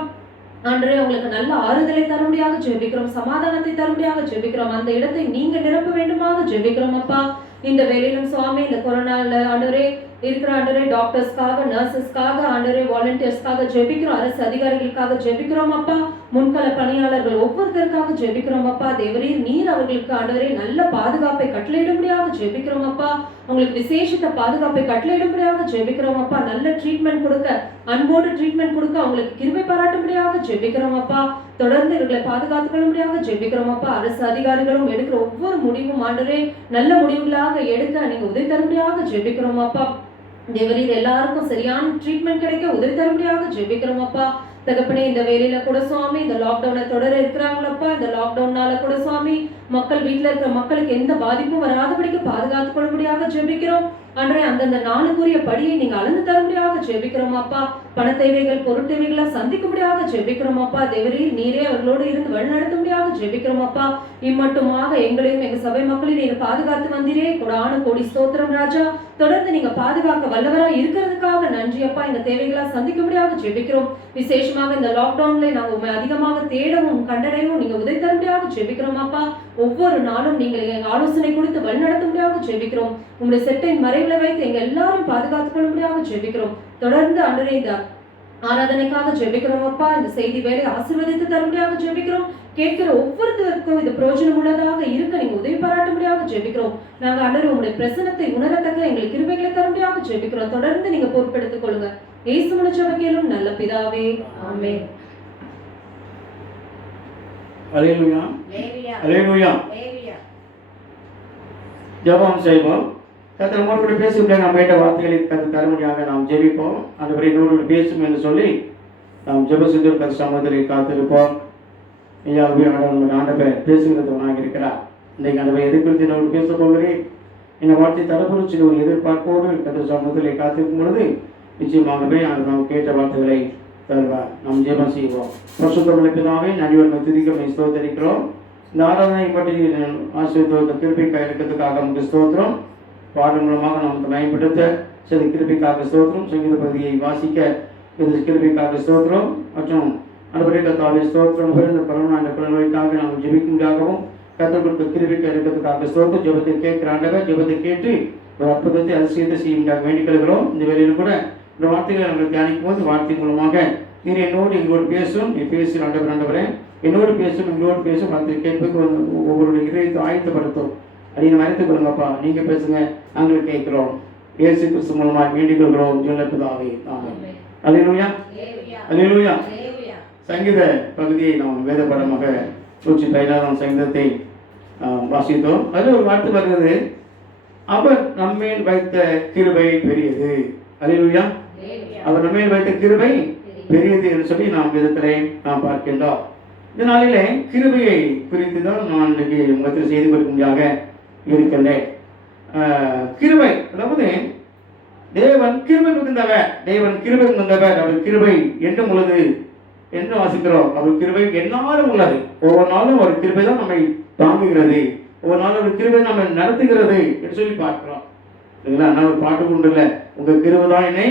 ஆண்டவரே, அவங்களுக்கு நல்ல ஆறுதலை தரும்படியாக ஜெபிக்கிறோம், சமாதானத்தை தரும்படியாக ஜெபிக்கிறோம். அந்த இடத்தை நீங்க நிரப்ப வேண்டுமாக ஜெபிக்கிறோம் அப்பா. இந்த வேலையிலும் சுவாமி, இந்த கொரோனால ஆண்டவரே இருக்கிற ஆண்டவரே டாக்டர்ஸ்க்காக, நர்சஸ்க்காக, ஆண்டவரே வாலண்டியர்ஸ்க்காக ஜெபிக்கிறோம், அரசு அதிகாரிகளுக்காக ஜெபிக்கிறோம் அப்பா. முன்கள பணியாளர்கள் ஒவ்வொருத்தருக்காக ஜெபிக்கிறோம் அப்பா. தேவரீர் நீர் அவர்களுக்கு ஆண்டவரே நல்ல பாதுகாப்பை கட்டளையிடும்படியாக ஜெபிக்கிறோம் அப்பா. அவங்களுக்கு விசேஷத்த பாதுகாப்பை கட்டளையிடும்படியாக ஜெபிக்கிறோம் அப்பா. நல்ல ட்ரீட்மெண்ட் கொடுக்க, அன்போடு ட்ரீட்மெண்ட் கொடுக்க அவங்களுக்கு கிருபை பாராட்டும்படியாக ஜெபிக்கிறோம் அப்பா. தொடர்ந்து இவர்களை பாதுகாத்துக் கொள்ளும்படியாக ஜெபிக்கிறோம் அப்பா. அரசு அதிகாரிகளும் எடுக்கிற ஒவ்வொரு முடிவும் ஆண்டவரே நல்ல முடிவுகளாக எடுக்க நீங்க உதவி தரும்படியாக ஜெபிக்கிறோம் அப்பா. தேவரீர் எல்லாருக்கும் சரியான ட்ரீட்மெண்ட் கிடைக்க உதவி தரும்படியாக ஜெபிக்கிறோம் அப்பா. தகப்பனே, இந்த வேலையில கூட சுவாமி இந்த லாக்டவுனை தொடர இருக்கிறாங்களப்பா. இந்த லாக்டவுன்னால கூட சுவாமி மக்கள் வீட்டுல இருக்கிற மக்களுக்கு எந்த பாதிப்பும் வராதபடிக்கு பாதுகாத்துக் கொள்ளும்படியாக ஜெபிக்கிறோம். அன்றே அந்தந்த நாளுக்குரிய படியை நீங்க அளந்து தரும்படியாக ஜெபிக்கிறோம் அப்பா. பண தேவைகள், பொருள் தேவைகளை சந்திக்கும்படியாக ஜெபிக்கிறோம் அப்பா. தேவரீர் நீரே அவர்களோடு இருந்து வழிநடத்தும்படியாக ஜெபிக்கிறோம் அப்பா. இம்மட்டுமாக எங்களையும் எங்க சபை மக்களையும் நீங்க பாதுகாத்து வந்தீரே, கொடான கோடி ஸ்தோத்திரம் ராஜா. தொடர்ந்து நீங்க பாதுகாக்க வல்லவரா இருக்கிறதுக்காக நன்றி அப்பா. எங்க தேவைகளை சந்திக்கும்படியாக ஜெபிக்கிறோம். விசேஷமாக இந்த லாக்டவுன்ல நாங்க உண்மை அதிகமாக தேடவும் கண்டடையவும் நீங்க உதவி தரும்படியாக ஜெபிக்கிறோம் அப்பா. ஒவ்வொரு நாளும் நீங்க எங்க ஆலோசனை கொடுத்து வழிநடத்தும்படியாக ஜெபிக்கிறோம். உங்களுடைய செட்டின் மறைவுல வைத்து எங்க எல்லாரும் பாதுகாத்துக் கொள்ளும்படியாக ஜெபிக்கிறோம். தொடர்ந்து ஆண்டவரே இந்த ஆராதனைக்காக ஜெபிக்கிறோம் அப்பா. இந்த செய்தி வேலை ஆசீர்வதித்து தரும்படியாக ஜெபிக்கிறோம். கேட்கிற ஒவ்வொருத்தருக்கும் இது பிரயோஜனம் உள்ளதாக இருக்க நீங்க உதவி பாராட்டும்படியாக ஜெபிக்கிறோம். நாங்க ஆண்டவரே உங்களுடைய பிரசன்னத்தை உணரத்தக்க எங்களுக்கு கிருபைகளை தரும்படியாக ஜெபிக்கிறோம். தொடர்ந்து நீங்க பொறுப்பெடுத்துக் கொள்ளுங்க. இயேசுவின் ஜெபக்கேளும் நல்ல பிதாவே, ஆமென். அல்லேலூயா, அல்லேலூயா. ஜெபம் செய்வோம். கர்த்தர் நம்மோடு கூட பேசுகிற நாம் கேட்ட வார்த்தைகளை கர்த்தர் தரும்படியாக நாம் ஜெபிப்போம். ஆண்டவரே, இன்னொரு பேசும் என்று சொல்லி நாம் ஜெப செய்து கர்த்தர் சமூகத்தில் காத்திருப்போம். ஐயாவே, ஆண்டவர் பேசுகிறவனாக இருக்கிறார். இன்றைக்கு ஆண்டவர் எதை குறித்து நான் பேச போகிறேன், இந்த வார்த்தை தரப்பொருள் சில ஒரு எதிர்பார்ப்போடு கர்த்தர் சமூகத்தில் காத்திருக்கும் பொழுது நிச்சயமாகவே நாம் கேட்ட வார்த்தைகளை தருவார். நாம் ஜெபம் செய்வோம். பரிசுத்த பிதாவே, நன்றியோடு துதிக்க ஸ்தோத்திரிக்கிறோம். இந்த ஆராதனை பற்றி ஆசீர்வாத கிருபை இருக்கிறதுக்காக நமக்கு ஸ்தோத்திரம். பாடல் மூலமாக நமக்கு பயன்படுத்த சில கிருபைக்காக ஸ்தோத்திரம். சங்கீத பகுதியை வாசிக்க இது கிருபைக்காக ஸ்தோத்திரம். மற்றும் அனுபவிக்கத்தாவே ஸ்தோத்திரம். இந்த கொரோனா என்ற குழந்தைக்காக நாம் ஜெபிக்கும்படியாகவும் கர்த்தர் கொடுத்த கிருபைக்கு இருக்கிறதுக்காக ஸ்தோத்திரம். ஜெபத்தை கேட்கிற ஆண்டவர் ஜெபத்தை கேட்டு ஒரு அற்புதத்தை அதிசயத்தை செய்யும்படியாக வேண்டிக் கொள்கிறோம். இந்த வேலையில் கூட இந்த வார்த்தைகளை நாங்கள் தியானிக்கும் போது வார்த்தை மூலமாக நீர் என்னோடு எங்களோடு பேசும். நீ பேசுகிற ஆண்டவரே என்னோடு பேசும், எங்களோடு பேசும். வார்த்தை கேட்பதற்கு ஒவ்வொருடைய இதயத்தை ஆயத்தப்படுத்தும். அதை மறைத்துக் கொள்ளுங்கப்பா. நீங்க பேசுங்க, நாங்கள் கேட்கிறோம். இயேசு கிறிஸ்து மூலமாக வேண்டிக் கொள்கிறோம். ஜெபப்பிதாவே, ஆமென். அல்லேலூயா, அல்லேலூயா. சங்கீத பகுதியை நாம் வேத பாடமாக 116ஆம் சங்கீதத்தை வாசித்தோம். அதில் ஒரு வார்த்தை வருகிறது, அவர் நம்மேல் வைத்த கிருபை பெரியது. அல்லேலூயா. அவர் நம்மேல் வைத்த கிருபை பெரியது என்று சொல்லி நாம் வேதத்திலே நாம் பார்க்கின்றோம். இந்த நாளிலே கிருபையை குறித்து தான் நான் இன்றைக்கு முகத்தில் செய்து கொடுக்கும்படியாக இருக்கின்றேன். கிருபை, அதாவது தேவன் கிருபை மிகுந்தவர், தேவன் கிருபை மிகுந்தவர். அவர் கிருபை என்றும் உள்ளது என்று வாசிக்கிறோம். அவர் கிருபை எந்நாளும் உள்ளது. ஒவ்வொரு நாளும் ஒரு கிருபை தான் நம்மை தாங்குகிறது. ஒவ்வொரு நாளும் ஒரு கிருபை நம்மை நடத்துகிறது என்று சொல்லி பார்க்கிறோம். இல்லைங்களா? நான் ஒரு பாட்டு கொண்டு இல்லை, உங்கள் கிருபை தான் என்னை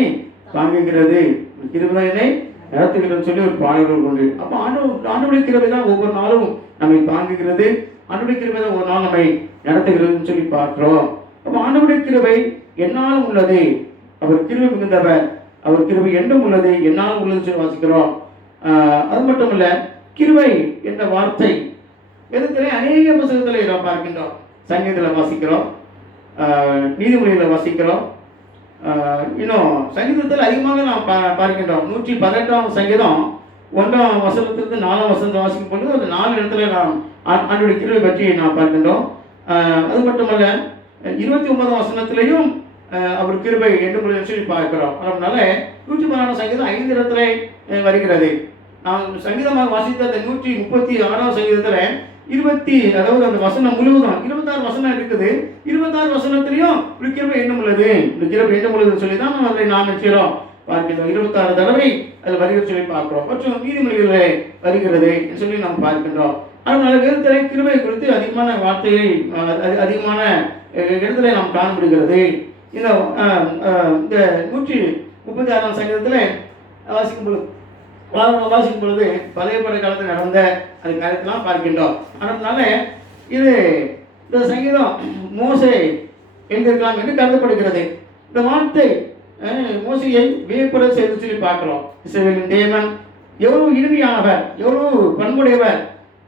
தாங்குகிறது, உங்கள் கிருபை தான் என்னை நடத்துகிறதுன்னு சொல்லி ஒரு பாடல்கள் கொண்டு. அப்போ ஆண்டவருடைய கிருபை தான் ஒவ்வொரு நாளும் நம்மை தாங்குகிறது, ஆண்டவருடைய கிருபை தான் ஒவ்வொரு நாள் நம்மை நடத்துகிறதுன்னு சொல்லி பார்க்கிறோம். அப்போ ஆண்டவருடைய கிருபை என்னாலும் உள்ளது, அவர் கிருபை மிகுந்தவர், அவர் கிருபை என்றும் உள்ளது, என்னாலும் உள்ளதுன்னு சொல்லி வாசிக்கிறோம். அது மட்டும் இல்லை, கிருபை என்ற வார்த்தை வேதத்திலே அநேக புத்தகத்தில் நாம் பார்க்கின்றோம். சங்கீதத்தில் வாசிக்கிறோம், நீதிமொழியில் வாசிக்கிறோம், இன்னும் சங்கீதத்தில் அதிகமாக நாம் பார்க்கின்றோம். 118ஆம் சங்கீதம் 1ஆம் வசனத்திலிருந்து 4ஆம் வசனத்தை வாசிக்கும் பொழுது அந்த 4 இடத்துல நாம் ஆண்டவருடைய கிருபை பற்றி நாம் பார்க்கின்றோம். அது மட்டுமல்ல 29ஆம் வசனத்திலையும் அவர் கிருபை என்று சொல்லி பார்க்கிறோம். அதனால 116ஆம் சங்கீதம் 5 இடத்துல வருகிறது. நாம் சங்கீதமாக வாசித்த அந்த 136ஆம் சங்கீதத்தில் அதாவது அந்த வசனம் முழுவதும் 26 வசனம் இருக்குது. 26 வசனத்திலையும் கிருபை எண்ணம் உள்ளது, கிருபை எண்ணம் உள்ளதுன்னு சொல்லி தான் அதை நாம் நிச்சயம் பார்க்கிறோம். 26 தடவை அதில் வருகிறது சொல்லி பார்க்கிறோம். மற்றும் நீதிமொழிகளில் வருகிறது சொல்லி நாம் பார்க்கின்றோம். அதனால வேதத்திலே கிருபை குறித்து அதிகமான வார்த்தையை அதிகமான இடத்துல நாம் காண முடிகிறது. இந்த 136ஆம் சங்கீதத்தில் வாசிக்கும் பொழுது பழைய படை காலத்தில் நடந்த அது காரியத்தெல்லாம் பார்க்கின்றோம். அதனால இந்த சங்கீதம் மோசே எழுதியிருக்கலாம் என்று கருதப்படுகிறது. இந்த வார்த்தை மோசையை வியப்புற செய்து சொல்லி பார்க்கிறோம். இஸ்ரவேலின் தேவன் எவ்வளவு இனிமையானவர், எவ்வளவு பண்புடையவர்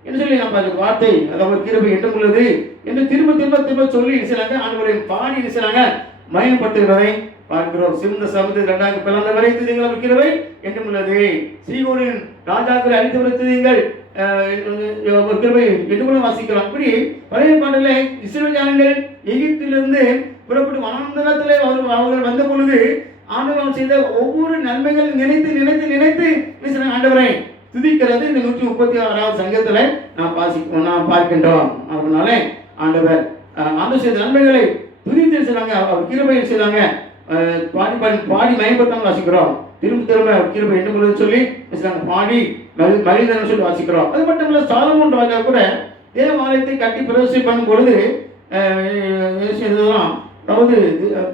என்று சொல்லி நாம் பார்க்கிறோம். வார்த்தை அதாவது கிருபை என்றும் உள்ளது என்று திரும்ப திரும்ப திரும்ப சொல்லி சிலாங்க ஆண்டவரை பாடி சிலாங்க மயம்படுத்துகிறதை பார்க்கிறோம். சிறந்த சமூகத்தில் 2 பிறந்தவரை துதிங்கள், அவர் கிருபை என்றும் உள்ளது. சீகோனின் ராஜாக்களை அழித்தவரை துதிங்கள், கிருபை என்று வாசிக்கிறோம். இப்படி பழைய பாடலை இஸ்ரவேல் ஜனங்கள் எகிப்திலிருந்து புறப்பட்டு வனாந்தரத்திலே அவர்கள் வந்த பொழுது ஆண்டவர் செய்த ஒவ்வொரு நன்மைகள் நினைத்து நினைத்து நினைத்து ஆண்டவரை துதிக்கிறது இந்த 136ஆவது சங்கத்தில் நாம் பார்க்கின்றோம். அதனால ஆண்டவர் செய்த நன்மைகளை துதித்து செய்தாங்க, அவர் கிருபை செய்தாங்க, பாடி மயம்படுத்தாமல் வாசிக்கிறோம். திரும்ப திரும்ப கிருபை என்று சொல்லி பாடி மகிழ்ந்தன சொல்லி வாசிக்கிறோம். அது மட்டும் இல்லை, சாலமோன் ராஜா கூட தேவாலயத்தை கட்டி பிரவேசி பண்ணும் பொழுது அதாவது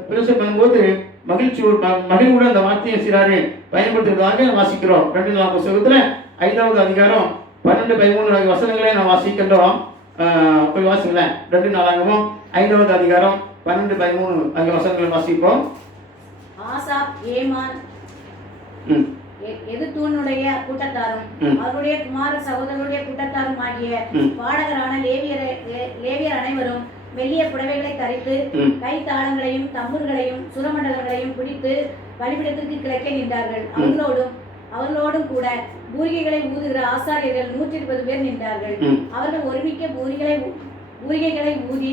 பிரவேசி பண்ணும்போது மகிழ்வுடன் அந்த வார்த்தையை சிறாரு பயன்படுத்துவதாக வாசிக்கிறோம். 2 புத்தகத்தில் 5வது அதிகாரம் 12-13 வசனங்களை நாம் வாசிக்கின்றோம். போய் வாசிங்களேன். 2 நாளாகவும் 5வது அதிகாரம் 12-13 வசனங்களை வாசிப்போம். ஆசாப், ஏமான், எதுத்தூனுடைய கூட்டத்தாரும் அவருடைய குமார சகோதரருடைய கூட்டத்தாரும் ஆகிய பாடகரான லேவியர் அனைவரும் மெல்லிய புடவைகளை தரித்து கைத்தாளங்களையும் தம்புர்களையும் சுரமண்டலங்களையும் பிடித்து பலிபீடத்திற்கு கிழக்கே நின்றார்கள். அவர்களோடும் கூட பூரிகைகளை ஊதுகிற ஆசாரியர்கள் 120 பேர் நின்றார்கள். அவர்கள் ஒருமிக்க பூரிகைகளை ஊதி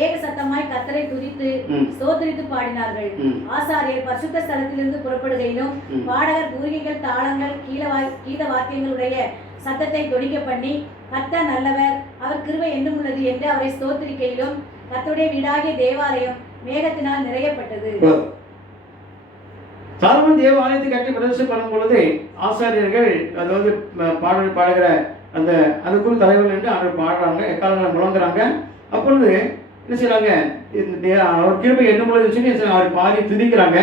ஏக சத்தமாய் கர்த்தரை துதித்து ஸ்தோத்திரித்து பாடினார்கள். ஆசாரியர் பரிசுத்த ஸ்தலத்திலிருந்து புறப்படுகையிலும் பாடகர் பூரிகைகள் தாளங்கள் கீத வாத்தியங்களுடைய சத்தத்தை தொனிக்க பண்ணி கர்த்தர் நல்லவர், அவர் கிருபை என்றும் உள்ளது என்று அவரை ஸ்தோத்திரிக்கையிலும் கர்த்தருடைய வீடாகிய தேவாலயம் மேகத்தினால் நிறையப்பட்டது. சாலமோன் தேவாலயத்தை கட்டி பிரதிஷ்டை பண்ணும் பொழுது ஆசாரியர்கள் அதாவது பாடல் பாடுகிற அந்த அதுக்குள் தலைவர்கள் என்று அவர் பாடுறாங்க, எக்காலங்களை முழங்குறாங்க. அப்பொழுது என்ன செய்யறாங்க, அவர் கிருபை என்னும் பொழுது சொல்லி அவர் பாடி துதிக்கிறாங்க.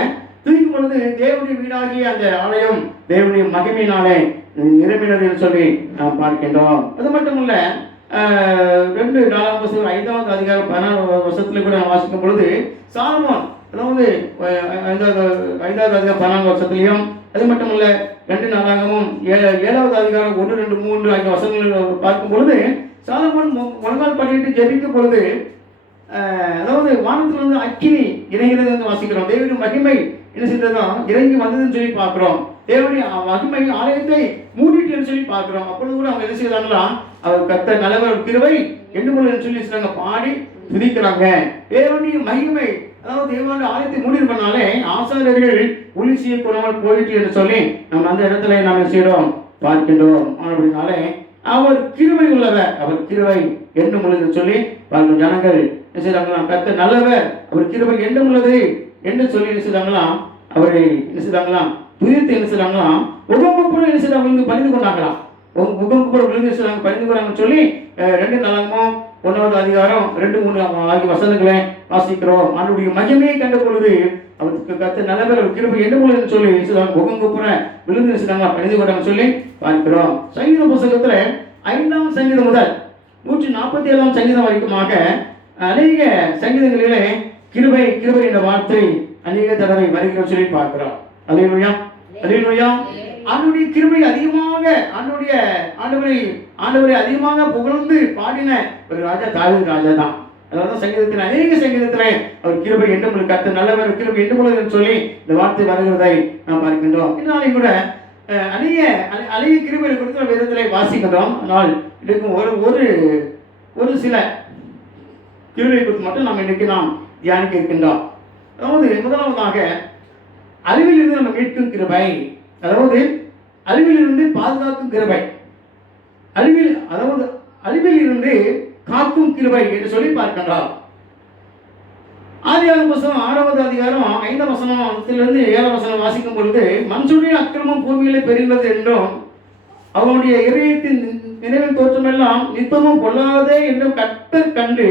துதிக்கும் பொழுது தேவனுடைய வீடாகிய அந்த ஆலயம் தேவனுடைய மகிமையினாலே நிரம்பினது என்று சொல்லி நாம் பார்க்கின்றோம். அது மட்டுமல்ல 2 5வது அதிகாரம் 16 வருஷத்துல கூட வாசிக்கும் பொழுது சாலமோன் அதாவது 5வது அதிகாரம் 14 வருஷத்துலையும் அது மட்டுமல்ல 2 நாளாகவும் 7வது அதிகாரம் 1, 2, 3 ஆகிய வசனங்கள் பார்க்கும் பொழுது சாலமோன் முழங்கால் பண்ணிட்டு ஜெபிக்கும் பொழுது அதாவது வானத்திலிருந்து அக்கினி இறங்கிறது என்று வாசிக்கிறோம். தேவனுடைய மகிமை என்ன செய்ததான் இறங்கி வந்ததுன்னு சொல்லி பார்க்கிறோம். தேவனுடைய மகிமை ஆலயத்தை மூடிட்டு என்று சொல்லி பார்க்கிறோம். அப்பொழுது கூட அவங்க என்ன செய்யறாங்களா, அவர் கர்த்தர் நல்லவர் கிருபை என்று சொல்லி பாடி துதிக்கிறாங்க. தேவனுடைய மகிமை அதாவது தேவனுடைய ஆலயத்தை மூடி பண்ணாலே ஆசாரியர்கள் ஒளி செய்யக்கூடாமல் போயிட்டு என்று சொல்லி நம்ம அந்த இடத்துல நாம் செய்யறோம் பார்க்கின்றோம். அப்படினாலே அவர் கிருபை உள்ளவர், அவர் கிருபை என்னும் உள்ளது சொல்லி பார்க்கும் ஜனங்கள் என்ன செய்தாங்களாம், கர்த்தர் நல்லவர், அவர் கிருபை என்னும் உள்ளது என்று சொல்லி என்ன செய்தாங்களாம், அவரை என்ன செய்தாங்களாம் துதித்து என்ன செய்தாங்களாம் முகங்குப்புறம் என்ன செய்தாங்க பணிந்து கொண்டாங்களாம். முகங்குப்புறம் விழுந்து செய்தாங்க பணிந்து கொண்டாங்கன்னு சொல்லி 2 நாளாகவும் 1வது அதிகாரம் 2-3 ஆகிய வசனங்களை வாசிக்கிறோம். அவருடைய மகிமையை கண்ட பொழுது அவருக்கு கத்த நல்ல கிருபை என்ன பொழுதுன்னு சொல்லி முகம் குப்புற விழுந்து பணிந்து கொண்டாங்க சொல்லி பார்க்கிறோம். சங்கீத புஸ்தகத்துல 5ஆம் சங்கீதம் முதல் 147ஆம் சங்கீதம் வரைக்குமாக அநேக சங்கீதங்களிலே கிருபை கிருபை என்ற வார்த்தை அநேக தடவை வருகிறோம் சொல்லி பார்க்கிறோம். அல்லேலூயா, அல்லேலூயா. ஆண்டவருடைய கிருபை அதிகமாக ஆண்டவரை அதிகமாக புகழ்ந்து பாடின ஒரு ராஜா தாவீது ராஜா தான். அதாவது சங்கீதத்தில் அநேக சங்கீதத்திலே அவர் கிருபை என்று கத்த நல்லவர் கிருபை என்று சொல்லி இந்த வார்த்தை வருகிறதை நாம் பார்க்கின்றோம். இதனாலே கூட அநேக கிருபையை குறித்து வேதத்திலே வாசிக்கிறோம். ஆனால் இருக்கும் ஒரு சில கிருபை குறித்து மட்டும் நாம் இன்னைக்கு தியானிக்க இருக்கின்றோம். அதாவது முதலாவதாக அழிவிலிருந்து நம்ம மீட்கும் கிருபை, அதாவது அழிவிலிருந்து பாதுகாக்கும் கிருபை, அழிவில் இருந்து காக்கும் கிருபை என்று சொல்லி பார்க்கின்றோம். ஆதியாகமம் புத்தகம் 6வது அதிகாரம் 5ஆம் வசனத்திலிருந்து 7ஆம் வசனம் வாசிக்கும் பொழுது, மனுஷனுடைய அக்கிரமம் பூமியிலே பெருகிறது என்றும் அவனுடைய இதயத்தின் நினைவின் தோற்றமெல்லாம் நித்தமும் கொள்ளாதே என்றும் கர்த்தர் கண்டு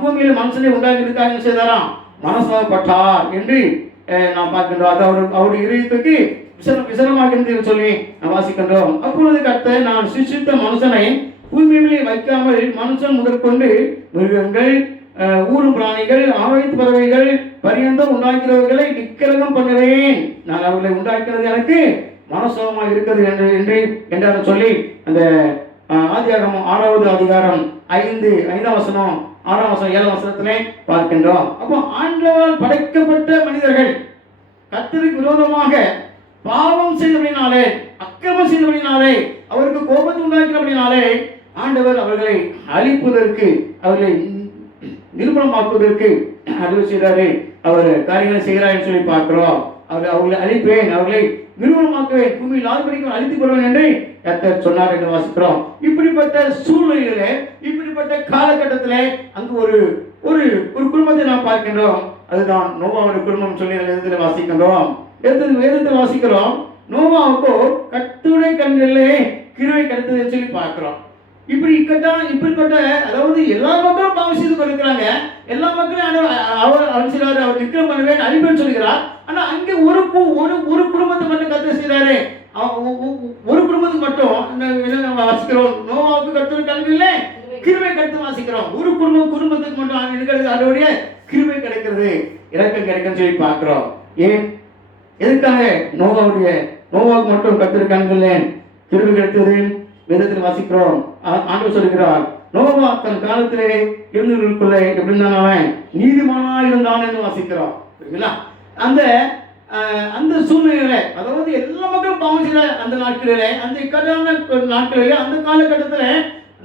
பூமியில மனுஷனை உண்டாக்கி இருக்காங்க செய்தாராம், மனசாகப்பட்டார் என்று நாம் பார்க்கின்றோம். அது அவருடைய இதயத்துக்கு விசனமாக இருந்து சொல்லி நாம் வாசிக்கின்றோம். அப்பொழுது கர்த்தர், நான் சிருஷ்டித்த மனுஷனை பூமியிலே வைக்காமல் மனுஷன் முதற்கொண்டு மிருகங்கள், ஊரும் பிராணிகள், ஆகாயத்து பறவைகள் பரியந்தம் உண்டாக்கிறவர்களை நிக்கிரகம் பண்ணுவேன். நான் அவர்களை உண்டாக்கிறது எனக்கு மனசோகமாக இருக்கிறது என்று சொல்லி அந்த ஆதியாகமம் 6வது அதிகாரம் 5ஆம் வசனம் 6ஆம் வசனம் 7ஆம் வசனத்திலே பார்க்கின்றோம். அப்போ ஆண்டவரால் படைக்கப்பட்ட மனிதர்கள் கர்த்தருக்கு விரோதமாக பாவம் செய்தபடினாலே, அக்கிரமம் செய்தபடினாலே, அவருக்கு கோபத்தை உண்டாக்கிறபடினாலே ஆண்டவர் அவர்களை அழிப்பதற்கு, அவர்களை நிர்மூலமாக்குவதற்கு அலுவல் செய்தாரு. அவர் காரியங்களை செய்கிறார் சொல்லி பார்க்கிறோம். அவர்களை அழிப்பேன், அவர்களை நிர்மூலமாக்குவேன், பூமியில் ஆதிபடிக்கும் அழித்துக் கொள்வேன் என்று கர்த்தர் சொன்னார் என்று வாசிக்கிறோம். இப்படிப்பட்ட சூழ்நிலையிலே, இப்படிப்பட்ட காலகட்டத்திலே அங்கு ஒரு ஒரு குடும்பத்தை நாம் பார்க்கின்றோம். அதுதான் நோவாவுடைய குடும்பம் சொல்லி வேதத்தில் வாசிக்கின்றோம். வேதத்தில் வாசிக்கிறோம், நோவாவுக்கோ கர்த்தருடைய கண்களிலே கிருபை கிடைத்தது சொல்லி பார்க்கிறோம். இப்படிப்பட்ட அதாவது எல்லா மக்களும் பாவம் செய்து கொண்டிருக்கிறாங்க. எல்லா மக்களும் அவர் செய்கிறாரு, அவர் நிக்கிரம் பண்ணுவேன் அழிப்பேன்னு சொல்கிறார். ஆனா அங்கே ஒரு குடும்பத்தை மட்டும் கர்த்தர் செய்கிறாரு. ஒரு குடும்பத்துக்கு மட்டும் வாசிக்கிறோம், நோவாவுக்கு கர்த்தர் கண்களிலே கிருபை கிடைத்து வாசிக்கிறோம். ஒரு குடும்பத்துக்கு மட்டும் அதோடைய கிருபை கிடைக்கிறது, இரக்கம் கிடைக்கும் சொல்லி பார்க்கிறோம். ஏன், எதுக்காக நோவாவுக்கு மட்டும் கர்த்தர் கண்களிலே கிருபை கிடைத்தது? வேதத்தில் வாசிக்கிறோம், ஆண்டவர் சொல்கிறார், நோவா தன் காலத்திலே இருந்தவர்களுக்குள்ளே எப்படி இருந்தான், அவன் நீதிமானா இருந்தான் என்று வாசிக்கிறோம். அந்த சூழ்நிலையில, அதாவது எல்லா மக்களும் பாவம் செய்த அந்த நாட்களிலே, அந்த இக்கட்டான நாட்களிலே, அந்த காலகட்டத்தில்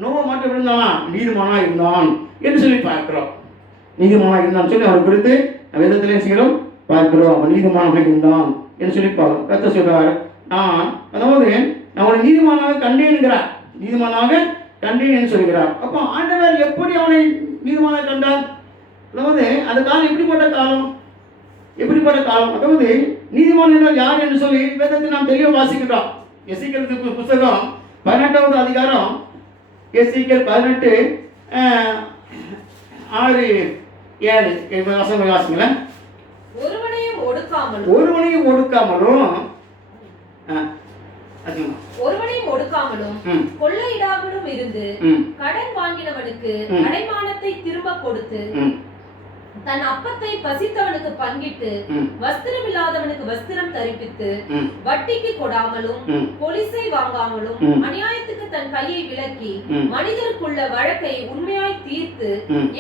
நோவா மட்டும் இருந்தானா, நீதிமானா இருந்தான் என்று சொல்லி பார்க்கிறோம். நீதிமானா இருந்தான் சொல்லி அவரை குறித்து வேதத்திலே செய்கிறோம் பார்க்கிறோம். அவன் நீதிமானாக இருந்தான் என்று சொல்லி கர்த்தர் சொல்றார். அதாவது அவனை நீதிமானாக கண்டேன்கிறார், நீதிமானாக கண்டேன் என்று சொல்கிறார். அப்போ ஆண்டவர் எப்படி அவனை நீதிமானாக கண்டார்? அதாவது அந்த காலம் எப்படிப்பட்ட காலம், அதாவது நீதிமான் என்றால் யார் என்று சொல்லி வேதத்தை நாம் தெளிவாக வாசிக்கிறோம். எசேக்கியேல் புத்தகம் 18வது அதிகாரம், எசேக்கியேல் 18 6-7 வசனம் வாசிங்களேன். ஒருவனையும் ஒடுக்காமலும் கொள்ளையிடாமலும் இருந்து கடன் வாங்கினவனுக்கு அடைமானத்தை திரும்ப கொடுத்து, தன் அப்பத்தை பசித்தவனுக்கு பங்கிட்டு, வஸ்திரம் இல்லாதவனுக்கு வஸ்திரம் தரிப்பித்து, வட்டிக்கு கொடாமலும் பொலிசை வாங்காமலும், அநியாயத்துக்கு தன் கையை விலக்கி, மனிதருக்குள்ள வழக்கை உண்மையாய் தீர்த்து,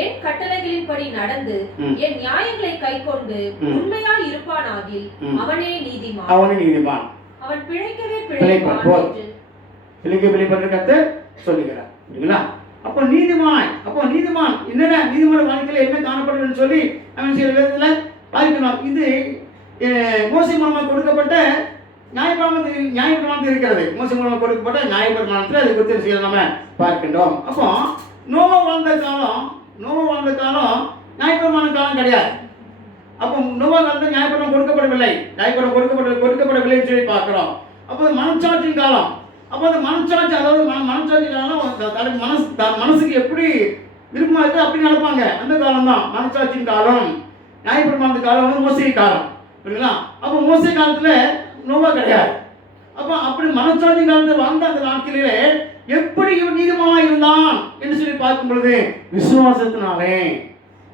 என் கட்டளைகளின்படி நடந்து, என் நியாயங்களை கைக்கொண்டு உண்மையாய் இருப்பானாகில் அவனே நீதிமான். அவன் பிழைக்கவே பிழைப்பான் சொல்லுகிறார். அப்போ நீதிமான் என்னென்ன நீதிமான வாழ்க்கையில் என்ன காணப்படுதுன்னு சொல்லி அவன் சில விதத்தில் பார்க்கணும். இது மோசே மூலமாக கொடுக்கப்பட்ட நியாயப்பிரமாணத்தில் இருக்கிறது. மோசே மூலமாக கொடுக்கப்பட்ட நியாயப்பிரமாணத்தில் அதை குறித்து சில நம்ம பார்க்கின்றோம். அப்போ நோவா வாழ்ந்த காலம் நியாயப்பிரமாண காலம் கிடையாது. அப்போ நோவா காலத்தில் நியாயப்பிரமாணம் கொடுக்கப்படவில்லை, கொடுக்கப்படவில்லைன்னு சொல்லி பார்க்கிறோம். அப்போ மனச்சாட்சியின் காலம். அப்போ அந்த மனச்சாட்சி, அதாவது மனச்சாட்சி காலம் மனசுக்கு எப்படி விருப்பமாக இருக்கு அப்படி நடப்பாங்க. அந்த காலம் தான் மனசாட்சியின் காலம். நியாயப்பிரமாண காலம் வந்து மோசே காலம், புரியுங்களா? அப்போ மோசே காலத்தில் நோவா கிடையாது. அப்போ அப்படி மனசாட்சி காலத்தில் வாழ்ந்த அந்த நாட்களிலே எப்படி இவன் நீதிமானாக இருந்தான் என்று சொல்லி பார்க்கும் பொழுது விசுவாசத்தினாலே,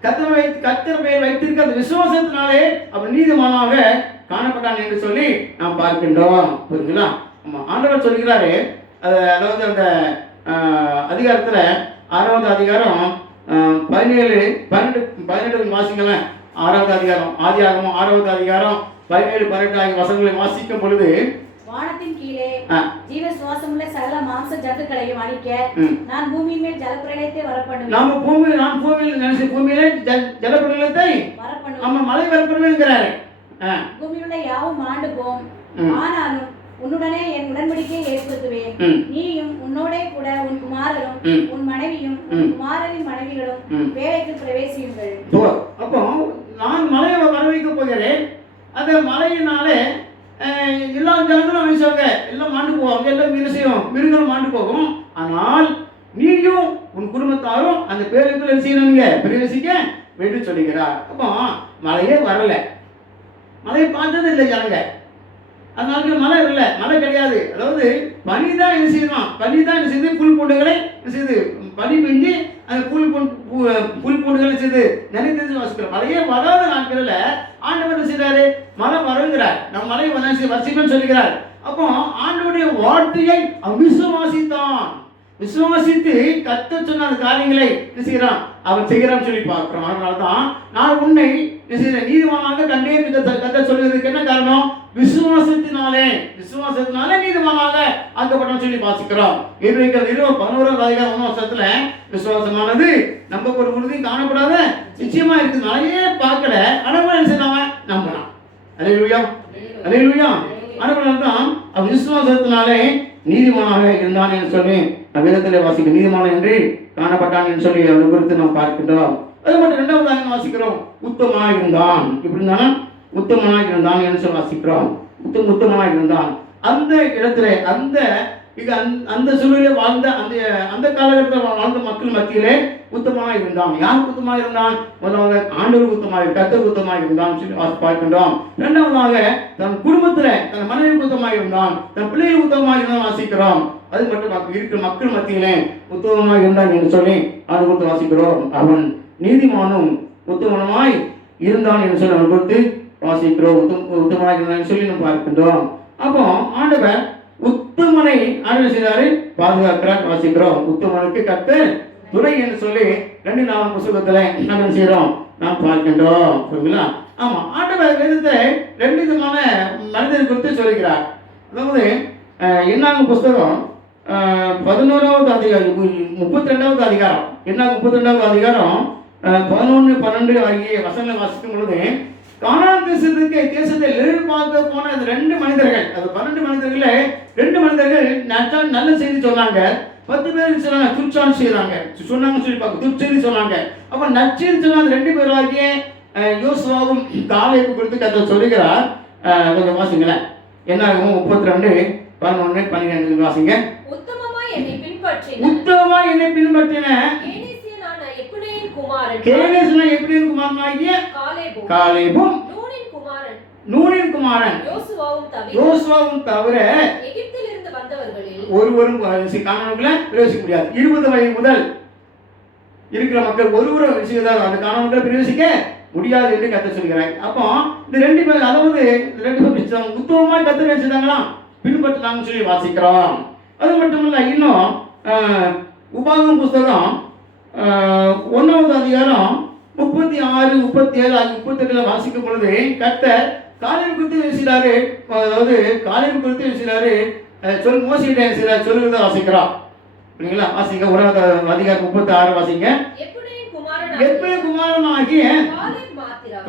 கர்த்தர் மேல் வைத்திருக்க அந்த விசுவாசத்தினாலே அவன் நீதிமானாக காணப்பட்டான் என்று சொல்லி நாம் பார்க்கின்றோம், புரியுங்களா? ஆமாம், ஆண்டவர் சொல்கிறாரு. அதாவது அந்த அதிகாரத்தில் 6வது அதிகாரம் 17, 12 வாசிங்களேன். 6வது அதிகாரம், ஆதியாகமம் 6வது அதிகாரம் 17, 18 ஆகிய வசனங்களை வாசிக்கும் பொழுது, வானத்தின் கீழே ஜீவ சுவாசமுள்ள சகல மாம்ச ஜந்துக்களையும் அழிக்க நான் பூமியின் மேல் ஜலப்பிரளயத்தை வரப்பண்ணுவேன். நான் பூமியில் நினைச்சு பூமியிலே ஜலப்பிரளயத்தை வரப்பண்ணுவேன். ஆமா, மழை வரப்பண்ணுவேங்கிறாரு. பூமியில் உள்ள யாவும் மாண்டு போம், ஆனாலும் உன்னுடனே என் உடன்படிக்கையை ஏற்படுத்துவேன். நீயும் உன்னோட கூட உன் குமாரரும் உன் மனைவியும் உன் குமாரரின் மனைவிகளும் வேலைக்கு பிரவேசியுங்கள். அப்போ நான் மழையை வர வைக்க போகிறேன். அந்த மழையினாலே எல்லா ஜனங்களும் அழிச்சாங்க, எல்லாம் மாண்டு போவாங்க, எல்லாம் மிருகங்களும் மாண்டு போகும். ஆனால் நீயும் உன் குடும்பத்தாரும் அந்த பேருக்குள்ள செய்யணுங்க பிரவேசிக்க வேண்டும் சொல்லுகிறார். அப்போ மழையே வரல, மழையை பார்த்தது இல்லை ஜனங்க. அதனால மழை இல்லை, மழை கிடையாது. அதாவது பனி தான் என்ன செய்யணும், பனி தான் என்ன செய்யுது, புல் பூண்டுகளை செய்யுது, பனி பெஞ்சு அந்த புல் பூண்டுகளை செய்து நினைத்து வாசிக்கிறோம். மழையே வராத நாட்களில் ஆண்டவர் என்ன செய்கிறாரு, மழை வருங்கிறார். நம்ம மழை வசிப்பேன்னு சொல்லுகிறார். அப்போ ஆண்டவருடைய வார்த்தையை விசுவாசித்தான். விசுவாசித்து கர்த்தர் சொன்ன அந்த காரியங்களை என்ன செய்கிறான், அவன் செய்கிறான்னு சொல்லி பார்க்கிறோம். அதனால தான் நான் உன்னை நீதிமானாக கண்டேன் கர்த்தர் சொல்வதற்கு என்ன காரணம், விசுவாசத்தினாலே நீதிமானாக ஆக்கப்பட்டோம் சொல்லி வாசிக்கிறோம். எபிரேயர் 11வது அதிகாரம் 1 வசனத்துல விசுவாசமானது நம்ம ஒரு உறுதி காணப்படாத நிச்சயமா இருக்கு. நிறைய பார்க்கல, ஆனால் என்ன செய்யலாம், நம்பலாம். அல்லேலூயா, அல்லேலூயா. அதனால தான் அவன் விசுவாசத்தினாலே நீதிமானாக இருந்தான் என்று சொல்லி வேதத்திலே வாசிக்க நீதிமான என்று காணப்பட்டான் என்று சொல்லி அவனை குறித்து நாம் பார்க்கின்றோம். அது மட்டும் 2வது வாசிக்கிறோம், உத்தமனாக இருந்தான். இப்படி இருந்தாலும் உத்தமனாக இருந்தான் என்று சொல்லி வாசிக்கிறோம். உத்தமனாக இருந்தான். அந்த இடத்துல அந்த சூழலில் வாழ்ந்த அந்த காலகட்டத்தில் வாழ்ந்த மக்கள் மத்தியிலே உத்தமனாக இருந்தான். யார் உத்தமமாக இருந்தான்? முதலாவது ஆண்டவர் உத்தமாக, கர்த்தர் உத்தமாக இருந்தான் சொல்லி பார்க்கின்றோம். 2வதாக தன் குடும்பத்தில் தன் மனைவி உத்தமாக இருந்தான், தன் பிள்ளைகள் உத்தமமாக இருந்தான் வாசிக்கிறோம். அது மட்டும் இருக்கிற மக்கள் மத்தியிலே உத்தமமாக இருந்தான் என்று சொல்லி அது குறித்து வாசிக்கிறோம். அவன் நீதிமானும் உத்தமனுமாய் இருந்தான் என்று சொல்லி அவன் குறித்து வாசிக்கிறோம். உத்தமமாக இருந்தான் சொல்லி நம்ம பார்க்கின்றோம். அப்போ ஆண்டவர் உத்தமனை ஆண்டவர் செய்தாரு, பாதுகாக்கிறார் வாசிக்கிறோம். உத்தமனுக்கு கர்த்தர் துணை என்று சொல்லி 2 புத்தகத்துல நம்ம செய்யறோம், நாம் பார்க்கின்றோம். புரியுங்களா? ஆமா, ஆண்டவர் வேதத்தை 2 விதமான மனிதர் குறித்து சொல்கிறார். அதாவது என்னாகும் புஸ்தகம் 11வது அதிகாரம் 32வது அதிகாரம், என்னாகும் 32வது அதிகாரம் 11, 12 ஆகிய வசனங்களை வாசிக்கும் பொழுது, கானான் தேசத்தை எதிர்பார்க்க போன அந்த 2 மனிதர்கள், அது 12 மனிதர்கள 2 மனிதர்கள் நல்ல செய்தி சொன்னாங்க. 10 பேர் சொன்னாங்க துர்ச்சான் செய்தாங்க, சொன்னாங்கன்னு சொல்லி பார்க்க துர்ச்செய்தி சொன்னாங்க. அப்ப நச்செய்தி சொன்ன அந்த 2 பேராகிய யோசுவாவும் காலேபு குறித்து கர்த்தர் சொல்லுகிறார். கொஞ்சம் வாசிங்களேன். என்னாகும் 32, 11, 12 வாசிங்க. உத்தமமாய் என்னை பின்பற்றின கேனேசனான எப்ரோனின் குமாரனாகிய காலேபும் நூனின் குமாரன் யோசுவாவும் தவிர எகிப்திலிருந்து வந்தவர்களில் ஒருவரும் கானானுக்குள்ள பிரவேசிக்க முடியாது. 20 வயது முதல் இருக்கிற மக்கள் ஒருவரும் அந்த கானானுக்குள்ள பிரவேசிக்க முடியாது என்று கர்த்தர் சொல்கிறார். அப்போ இந்த 2 பேர், அதாவது 2 பேர் உத்தமமாய் கர்த்தர் நினைச்சிட்டாங்களாம், பின்பற்றினாங்கன்னு சொல்லி வாசிக்கிறோம். அது மட்டுமல்ல, இன்னும் உபாகமம் புஸ்தகம் 1வது அதிகாரம் 36, 37 ஆகிய 38 வாசிக்கும் பொழுது கர்த்தர் காலேபு குறித்து பேசுகிறாரு. அதாவது காலேபு குறித்து பேசுகிறாரு, மோசேயிட்ட பேசுகிறார், சொல்லுகிறத வாசிக்கிறோம். புரியுங்களா? வாசிங்க. 1வது அதிகாரம் 36 வாசிங்க. எப்ரோனின் குமாரனாகிய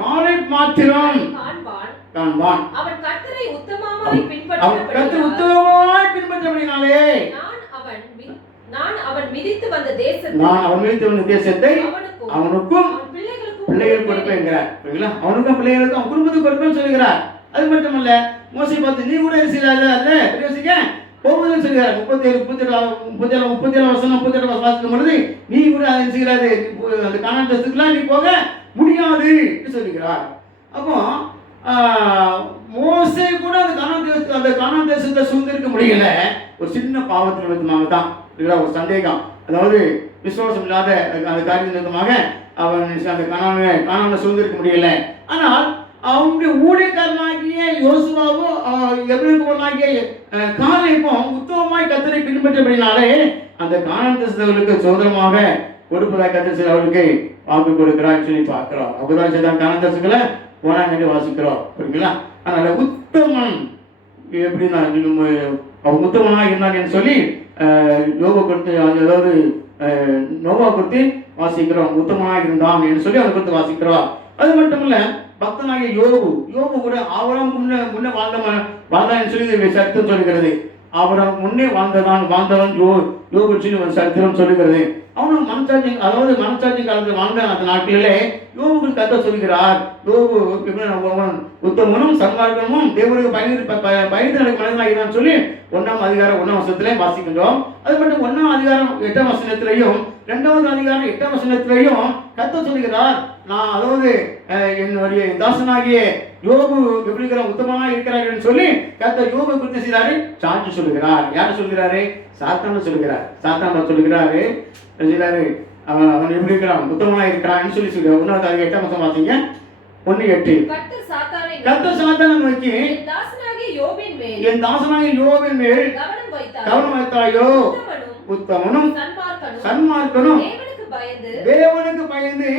காலேப் மாத்திரம் காண்பான். அவன் கர்த்தரை உத்தமமாய் பின்பற்றபடினாலே நான் அவன் மிதித்து வந்த தேசத்தை அவனுக்கும் பிள்ளைகள் கொடுப்பேங்கிறார். அவனுக்கும் பிள்ளைகளுக்கும் அவன் குடும்பத்துக்கு கொடுப்பேன்னு சொல்லுகிறார். அது மட்டுமல்ல, மோசே பார்த்து நீ கூட செய்யல பிரவேசிக்க போகும்போது சொல்கிறார் 37 வசனம் 38 வாசிக்கும் பொழுது நீ கூட அதை செய்கிறாரு அந்த கானான் தேசத்துக்குலாம் நீ போக முடியாது என்று சொல்லுகிறார். அப்போ மோசே கூட அந்த கானான் தேசத்தை சுதந்திரிக்க முடியல. ஒரு சின்ன பாவத்தின் விதமாக தான் ஒரு சந்தேகம், அதாவது விசுவாசம் இல்லாத அந்த காரியம் நிமித்தமாக அவன் அந்த கானானை சுதந்திரிக்க முடியல. ஆனால் அவனுடைய ஊழியக்காரனாகிய யோசுவாவும் எபிரேயனாகிய காலேபும் உத்தமமாய் கர்த்தரை பின்பற்றபடினாலே அந்த கானான் தேசத்தவர்களுக்கு சுதந்திரமாக கொடுப்பதாக கர்த்தர் அவர்களுக்கு வாக்கு கொடுக்கிறான்னு சொல்லி பார்க்கிறோம். அப்பதான் செய்தான் கானான் தேசத்துல போனாங்கன்னு வாசிக்கிறோம். புரியுங்களா? அதனால உத்தமன் எப்படின்னா அவன் உத்தமனாக இருந்தான்னு சொல்லி யோகா கொடுத்து, அதாவது நோவா கொடுத்து வாசிக்கிறோம். உத்தமனாக இருந்தான் என்று சொல்லி அதை கொடுத்து வாசிக்கிறோம். அது மட்டும் இல்ல, பக்தனாகிய யோபு கூட ஆவரம் முன்னே வாழ்ந்தான் சொல்லி சரித்திரம் சொல்லுகிறது. ஆவரம் முன்னே வாழ்ந்தவன் யோபு சொல்லி ஒரு சரித்திரம் சொல்லுகிறது. அவனும் மனசாட்சி காலத்தில் வாழ்ந்த அந்த நாட்களிலே யோபுக்கு கர்த்தர் சொல்கிறார், யோபு உத்தமனும் சன்மார்க்கமும் தேவனுக்கு பயந்து நடக்கும் மனிதனாகிறான்னு சொல்லி 1ஆம் அதிகாரம் 1ஆம் வசனத்திலே வாசிக்கின்றோம். அது மட்டும் 1ஆம் அதிகாரம் 8ஆம் வசனத்திலையும் 2வது அதிகாரம் 8ஆம் வசனத்திலையும் கர்த்தர் சொல்கிறார், நான் அதாவது என்னுடைய தாசனாகிய யோபு எப்படி உத்தமமாக இருக்கிறார்கள் சொல்லி கர்த்தர் யோபு குறித்து செய்கிறாரு சாட்சி சொல்லுகிறார். யார் சொல்கிறாரு? சாத்தான் சொல்லுகிறாரு. அவன் எப்படி இருக்கிறான்? உத்தமனாக இருக்கிறான்னு சொல்லி சொல்கிறார். 1வது அதிகாரம் 8ஆம் வசனம் வாசிங்க. 1:8. கர்த்தர் சாத்தானை நோக்கி என் தாசனாகிய யோபின் மேல் கவனம் வைத்தாயோ, உத்தமனும் சன்மார்க்கனும் தேவனுக்கு பயந்து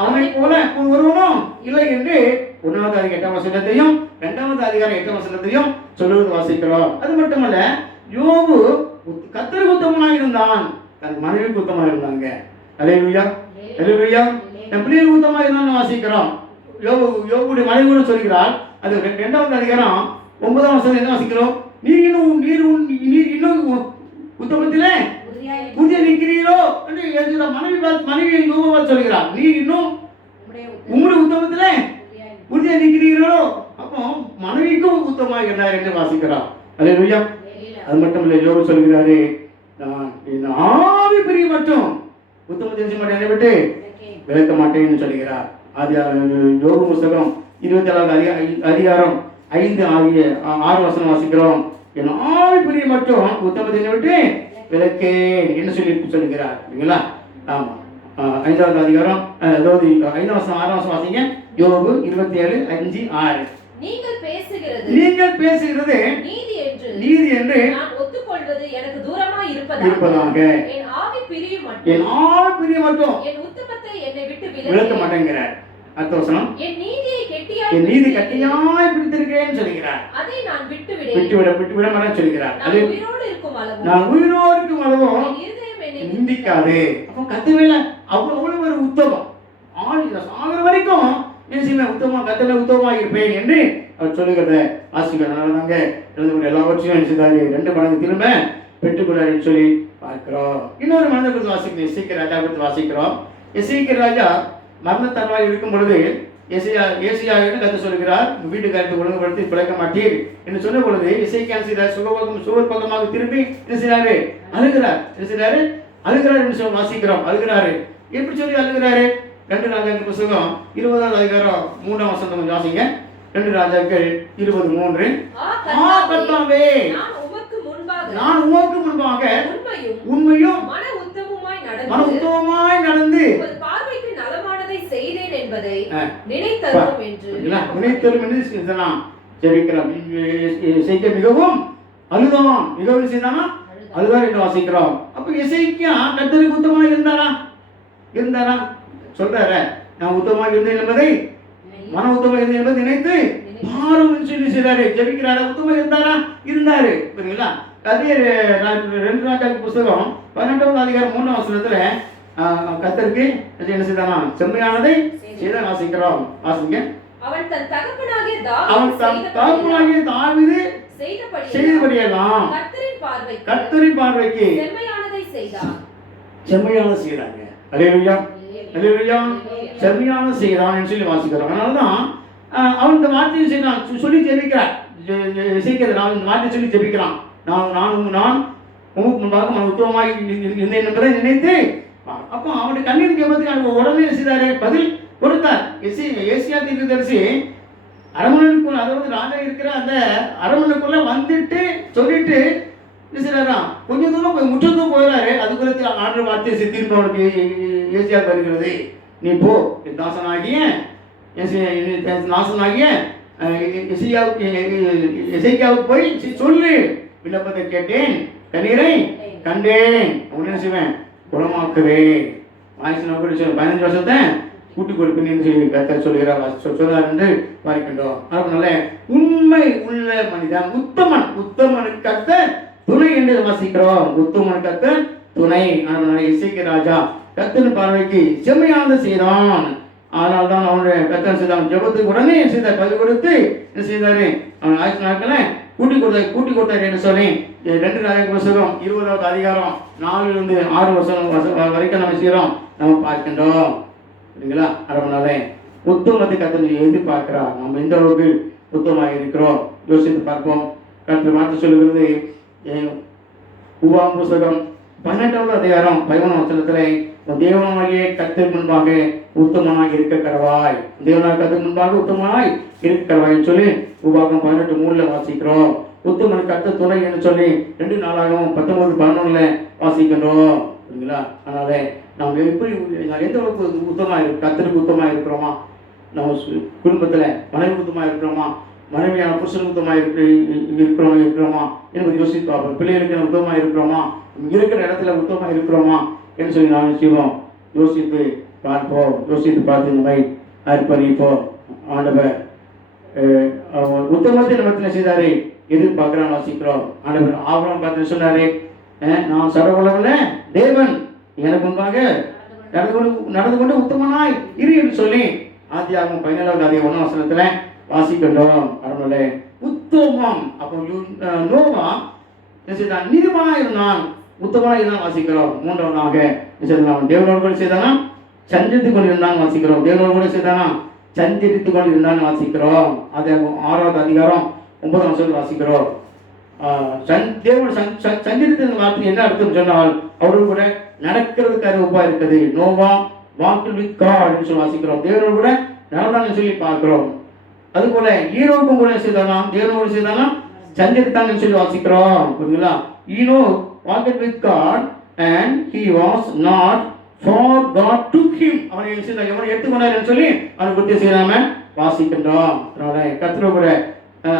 அவனை போல ஒருவனும் இல்லை என்று 1வது அதிகாரம் 8ஆம் வசனத்தையும் 2வது அதிகாரம் 8ஆம் வசனத்தையும் சொல்லுவது வாசிக்கிறோம். அது மட்டுமல்ல, யோபு கர்த்தருக்கு உத்தமனாக இருந்தான், தன் மனைவிக்கு உத்தமமாக இருந்தாங்க. அல்லேலூயா, அல்லேலூயா. தன் பிள்ளைகளுக்கு உத்தமமாக இருந்தான்னு வாசிக்கிறோம். யோபுடைய மனைவி கூட சொல்கிறார். அது 2வது அதிகாரம் 9ஆம் வசனம் என்ன வாசிக்கிறோம்? நீர் இன்னும் உத்தமத்திலே புதிய நிற்கிறீரோ என்று மனைவி யோபுவை சொல்கிறார். நீர் இன்னும் உங்களுடைய உத்தமத்திலே புதிய நிற்கிறீரோ. அப்போ மனைவிக்கும் உத்தமமாக இருந்தார் என்று வாசிக்கிறார். அல்லேலூயா. அது மட்டும் இல்லை, யோபு சொல்கிறாரு, நான் ஆவி பிரிய மட்டும் உத்தமத்தை செய்ய மாட்டேன், என்னை விட்டு விளக்க மாட்டேன்னு சொல்கிறார். யோபு புத்தகம் 27வது அதிகாரம் 5 ஆகிய 6 வசனம் வாசிக்கிறோம். என் ஆவி பிரிய மட்டும் உத்தமத்தை விட்டு விளக்கேன் என்று சொல்லி சொல்லுகிறார். இல்லைங்களா? ஆமா. 5வது அதிகாரம் 5ஆம் வசனம் 6ஆம் வசனம் வாசிங்க. யோபு 27:5-6. நீங்கள் பேசுகிறது நீதி என்று நான் ஒத்துக்கொள்வது எனக்கு தூரமாய் இருப்பதாக. என் ஆவி பிரிய மட்டும் என் உத்தமத்தை என்னை விட்டு விளக்க மாட்டேங்கிறார். அடுத்த வசனம், என் நீதியை கட்டியாய் பிடித்திருக்கிறேன்னு சொல்கிறார். அதை நான் விட்டு விட மாட்டேன்னு சொல்கிறார். அது நான் உயிரோடு இருக்கும் அளவும் நிந்திக்காது. அப்போ கத்தவேல அவ்வளவு ஒரு உத்தமம். சாகிற வரைக்கும் கத்தவே உத்தமமாக இருப்பேன் என்று அவர் சொல்லுகிறத வாசிக்கிறேன். அதனாலதாங்க எல்லாவற்றையும் நினைச்சிருந்தாரு 2 மடங்கு திரும்ப பெற்றுக்கொள்ளாருன்னு சொல்லி பார்க்கிறோம். இன்னொரு மனிதர் குறித்து வாசிக்கிறோம். எசேக்கியா ராஜா குறித்து வாசிக்கிறோம். எசேக்கியா ராஜா மரண தருவாயில் இருக்கும் பொழுது ஏசியாவிடம் கத்த சொல்கிறார், வீட்டுக்காரத்தை ஒழுங்குபடுத்தி பிழைக்க மாட்டீர் என்று சொன்ன பொழுது எசேக்கியா செய்தார், சுவர் பக்கமாக திரும்பி என்ன செய்றாரு? அழுகிறார் என்று சொல்லி வாசிக்கிறோம். அழுகிறாரு. எப்படி சொல்லி அழுகிறாரு? 2 ராஜாக்கள் புத்தகம் 20வது அதிகாரம் 3ஆம் வசனம் கொஞ்சம் வாசிங்க. 2 ராஜாக்கள் 20:3. கர்த்தாவே, நான் உமக்கு முன்பாக உண்மையும் மன உத்தமமாய் நடந்து பார்வைக்கு நலமானதை செய்தேன் என்பதை நினைத்தரும் என்று ஜெபிக்கிறோம். மிகவும் செய்தானா அதுதான் என்று வாசிக்கிறோம். அப்ப எசேக்கியா கர்த்தருக்கு உத்தமமாக இருந்தாரா சொல்றாரு. நான் உத்தமமாக இருந்தேன் என்பதை மன உத்தமமாக இருந்தேன் என்பதை நினைத்து பாரும் சொல்லி செய்றாரு, ஜெபிக்கிறாரு. உத்தமமாக இருந்தாரு. புரியுங்களா? அதே 2 ராஜாக்கள் புத்தகம் 12வது அதிகாரம் 3ஆம் வசனத்துல கர்த்தருக்கு என்ன செய்தானா? செம்மையானதை செய்த வாசிக்கிறோம். வாசிங்க. அவன் தன் தகப்பனாகிய தாவீது செய்தபடியெல்லாம் கர்த்தரின் பார்வைக்கு செம்மையான செய்தாங்க. அல்லேலூயா, அல்லேலூயா. செம்மையான செய்தான் என்று சொல்லி வாசிக்கிறோம். அதனாலதான் அவன் இந்த வார்த்தையை செய்தான் சொல்லி ஜெபிக்கிறார். எசேக்கியேல் நான் இந்த வார்த்தை சொல்லி ஜெபிக்கிறான். நான் உமக்கு முன்பாக மன உத்தமமாய் இருந்தேன் என்பதை நினைத்து. அப்போ அவனுடைய கண்ணீர் ஜெபத்துக்கு உடனே செய்தாரு, பதில் கொடுத்தார். ஏசியா தீர்க்கதரிசி அரண்மனைக்குள்ள, அதாவது ராஜா இருக்கிற அந்த அரண்மனைக்குள்ள வந்துட்டு சொல்லிட்டு செய்யறாராம். கொஞ்சம் தூரம் போய் முற்றத்தும் போயிடாரு. அதுக்குள்ள ஆண்டு வார்த்தை திரும்ப அவனுக்கு ஏசியா வருகிறது, நீ போ தாசனாகிய எசேக்கியாவுக்கு போய் சொல்லு, விண்ணப்பத்தை கேட்டேன், கண்ணீரை கண்டேன், உடனே செய்வேன் குணமாக்குவேன். 15 வருஷத்தை கூட்டி கொடுப்பேன்னு சொல்லி கர்த்தர் சொல்கிறார் என்று பார்க்கின்றோம். அதனால உண்மை உள்ள மனிதன் உத்தமனுக்கு கர்த்தர் துணை என்று வாசிக்கிறோம். உத்தமனுக்கு கர்த்தர் துணை. அதனால எசேக்கியேல் ராஜா கர்த்தர் பார்வைக்கு செம்மையாக செய்தான். அதனால தான் அவனுடைய கர்த்தர் செய்தான். ஜெபத்துக்கு உடனே செய்தார், பதில் கொடுத்து என்ன செய்தாரு, அவன் ஆயுசு நாட்களை கூட்டி கொடுத்தார் என்று சொல்லி 2 ராஜாக்கள் புத்தகம் 20வது அதிகாரம் 4லிருந்து 6 வருஷம் வரைக்கும் நம்ம செய்கிறோம், நம்ம பார்க்கின்றோம். சரிங்களா? அதனால உத்தமத்தை கர்த்தர் எதிர்பார்க்கிறார். நம்ம எந்த அளவுக்கு உத்தமமாக இருக்கிறோம் யோசித்து பார்ப்போம். கர்த்தர் வார்த்தை சொல்லுகிறது, உபாகமம் புத்தகம் 18வது அதிகாரம் 11 வசனத்திலே, தேவனாகிய கர்த்தர் முன்பாக உத்தமனாக இருக்க கடவாய், தேவனாகிய கர்த்தர் முன்பாக உத்தமனாய் இருக்க கடவாய் சொல்லி உபாகமம் 18:3 வாசிக்கிறோம். உத்தமனுக்கு கர்த்தர் துணை என்று சொல்லி 2 நாளாகவும் 19:11 வாசிக்கின்றோம். சரிங்களா? அதனால நாம் எப்படி எந்த அளவுக்கு உத்தமாக இருக்கு, கர்த்தருக்கு உத்தமாக இருக்கிறோமா, நம்ம குடும்பத்தில் மனைவி உத்தமாக இருக்கிறோமா, மனைவியான புருஷனுக்கு உத்தமாக இருக்கிறோமா என்பது யோசித்து பார்ப்போம். பிள்ளைகளுக்கு நம்ம உத்தமாக இருக்கிறோமா, இருக்கிற இடத்துல உத்தமாக இருக்கிறோமா என்று சொல்லி நாம் செய்வோம், யோசித்து பார்ப்போம். யோசித்து பார்த்து நம்மை அர்ப்பணிப்போம். ஆண்டவர் உத்தமத்தை நம்மத்தில் செய்தாரே, எதிர்பார்க்கிறான் வாசிக்கிறோம். ஆண்டவர் ஆவலம் பார்த்து சொன்னாரே, நான் சர்வவல்லவல்ல தேவன், எனக்கு முன்பாக நடந்து கொண்டு உத்தமனாய் இரு என்று சொல்லி ஆதியாகமம் 17வது அதிகாரம் 1 வசனத்துல வாசிக்கின்றோம். அதனால உத்தமம். அப்போ நோவா நீதிமானா இருந்தான், உத்தமனா இருந்தான் வாசிக்கிறோம். 3வதாக தேவனோடு கூட செய்தானா சஞ்சரித்துக் கொண்டிருந்தான் வாசிக்கிறோம். தேவனோடு கூட செய்தானா சஞ்சரித்துக் கொண்டிருந்தான் வாசிக்கிறோம். அது 6வது அதிகாரம் 9ஆம் வசனத்தில் வாசிக்கிறோம். தேவன் சஞ்சரித்த வார்த்தை என்ன அர்த்தம் சொன்னால், அவரோடு கூட நடக்கிறதுக்கு அது ஒப்பா இருக்குது. நோவா வாக் வித் காட் என்று சொல்லி வாசிக்கிறோம். தேவனோடு கூட நடந்தான்னு சொல்லி பார்க்கிறோம். அதுபோல ஈனோக்கும் கூட செய்தானா தேவனோடு செய்தானா சஞ்சரித்தான் சொல்லி வாசிக்கிறோம். புரியுங்களா? Enoch walked with God and he was not, for God took him. அவனை எடுத்துக்கொண்டார் என்று சொல்லி அவனை குறித்து செய்யாம வாசிக்கின்றோம். அதனால கர்த்தரோடு கூட,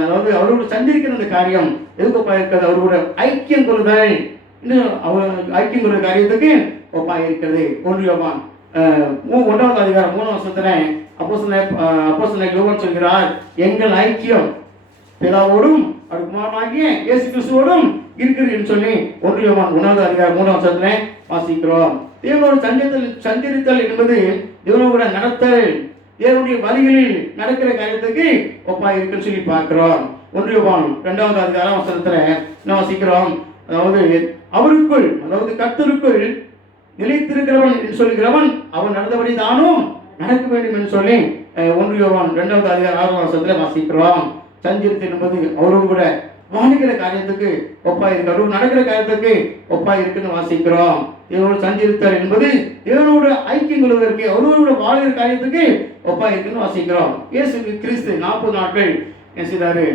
அதாவது அவரோடு சந்திரிக்கிற அந்த காரியம் எதுக்கு ஒப்பா இருக்கிறது, அவரோட ஐக்கியம் கொள்ளுதல், இன்னும் அவர் ஐக்கியம் கொள்ளுற காரியத்துக்கு ஒப்பா இருக்கிறது. 1 யோவான் 1வது அதிகாரம் 3 வசனத்துல அப்போஸ்தலன் யோவான் சொல்கிறார், எங்கள் ஐக்கியம் பிதாவோடும் குமாரனாகிய இயேசு கிறிஸ்துவோடும் இருக்கிறது என்று சொல்லி 1 யோவான் 1வது அதிகாரம் 3 வசனத்துல வாசிக்கிறோம். தேவனோடு சஞ்சரித்தல் என்பது தேவனோட நடத்தல், தேவனுடைய வழிகளில் நடக்கிற காரியத்துக்கு ஒப்பா இருக்குன்னு சொல்லி பார்க்கிறோம். 1 யோவான் 2வது அதிகாரம் வசனத்துல என்ன வாசிக்கிறோம், அதாவது அவருக்குள், அதாவது கர்த்தருக்குள் நிலைத்திருக்கிறவன் என்று சொல்லுகிறவன் அவன் நடந்தபடி தானும் நடக்க வேண்டும் என்று சொல்லி 1 யோவான் 2வது அதிகாரம் 6ஆம் வசனத்துல வாசிக்கிறோம். சஞ்சரித்தல் என்பது அவரோடு கூட வாழ்கிற காரியத்துக்கு ஒப்பா இருக்கு, அவரோடு நடக்கிற காரியத்துக்கு ஒப்பா இருக்குன்னு வாசிக்கிறோம். தேவனோடு சஞ்சரித்தல் என்பது தேவனோடு ஐக்கியம் கொள்வதற்கு, அவரோடு வாழ்கிற காரியத்துக்கு ஒப்பா இருக்குன்னு வாசிக்கிறோம். இயேசு கிறிஸ்து 40 நாட்கள் என்ன செய்தாரு,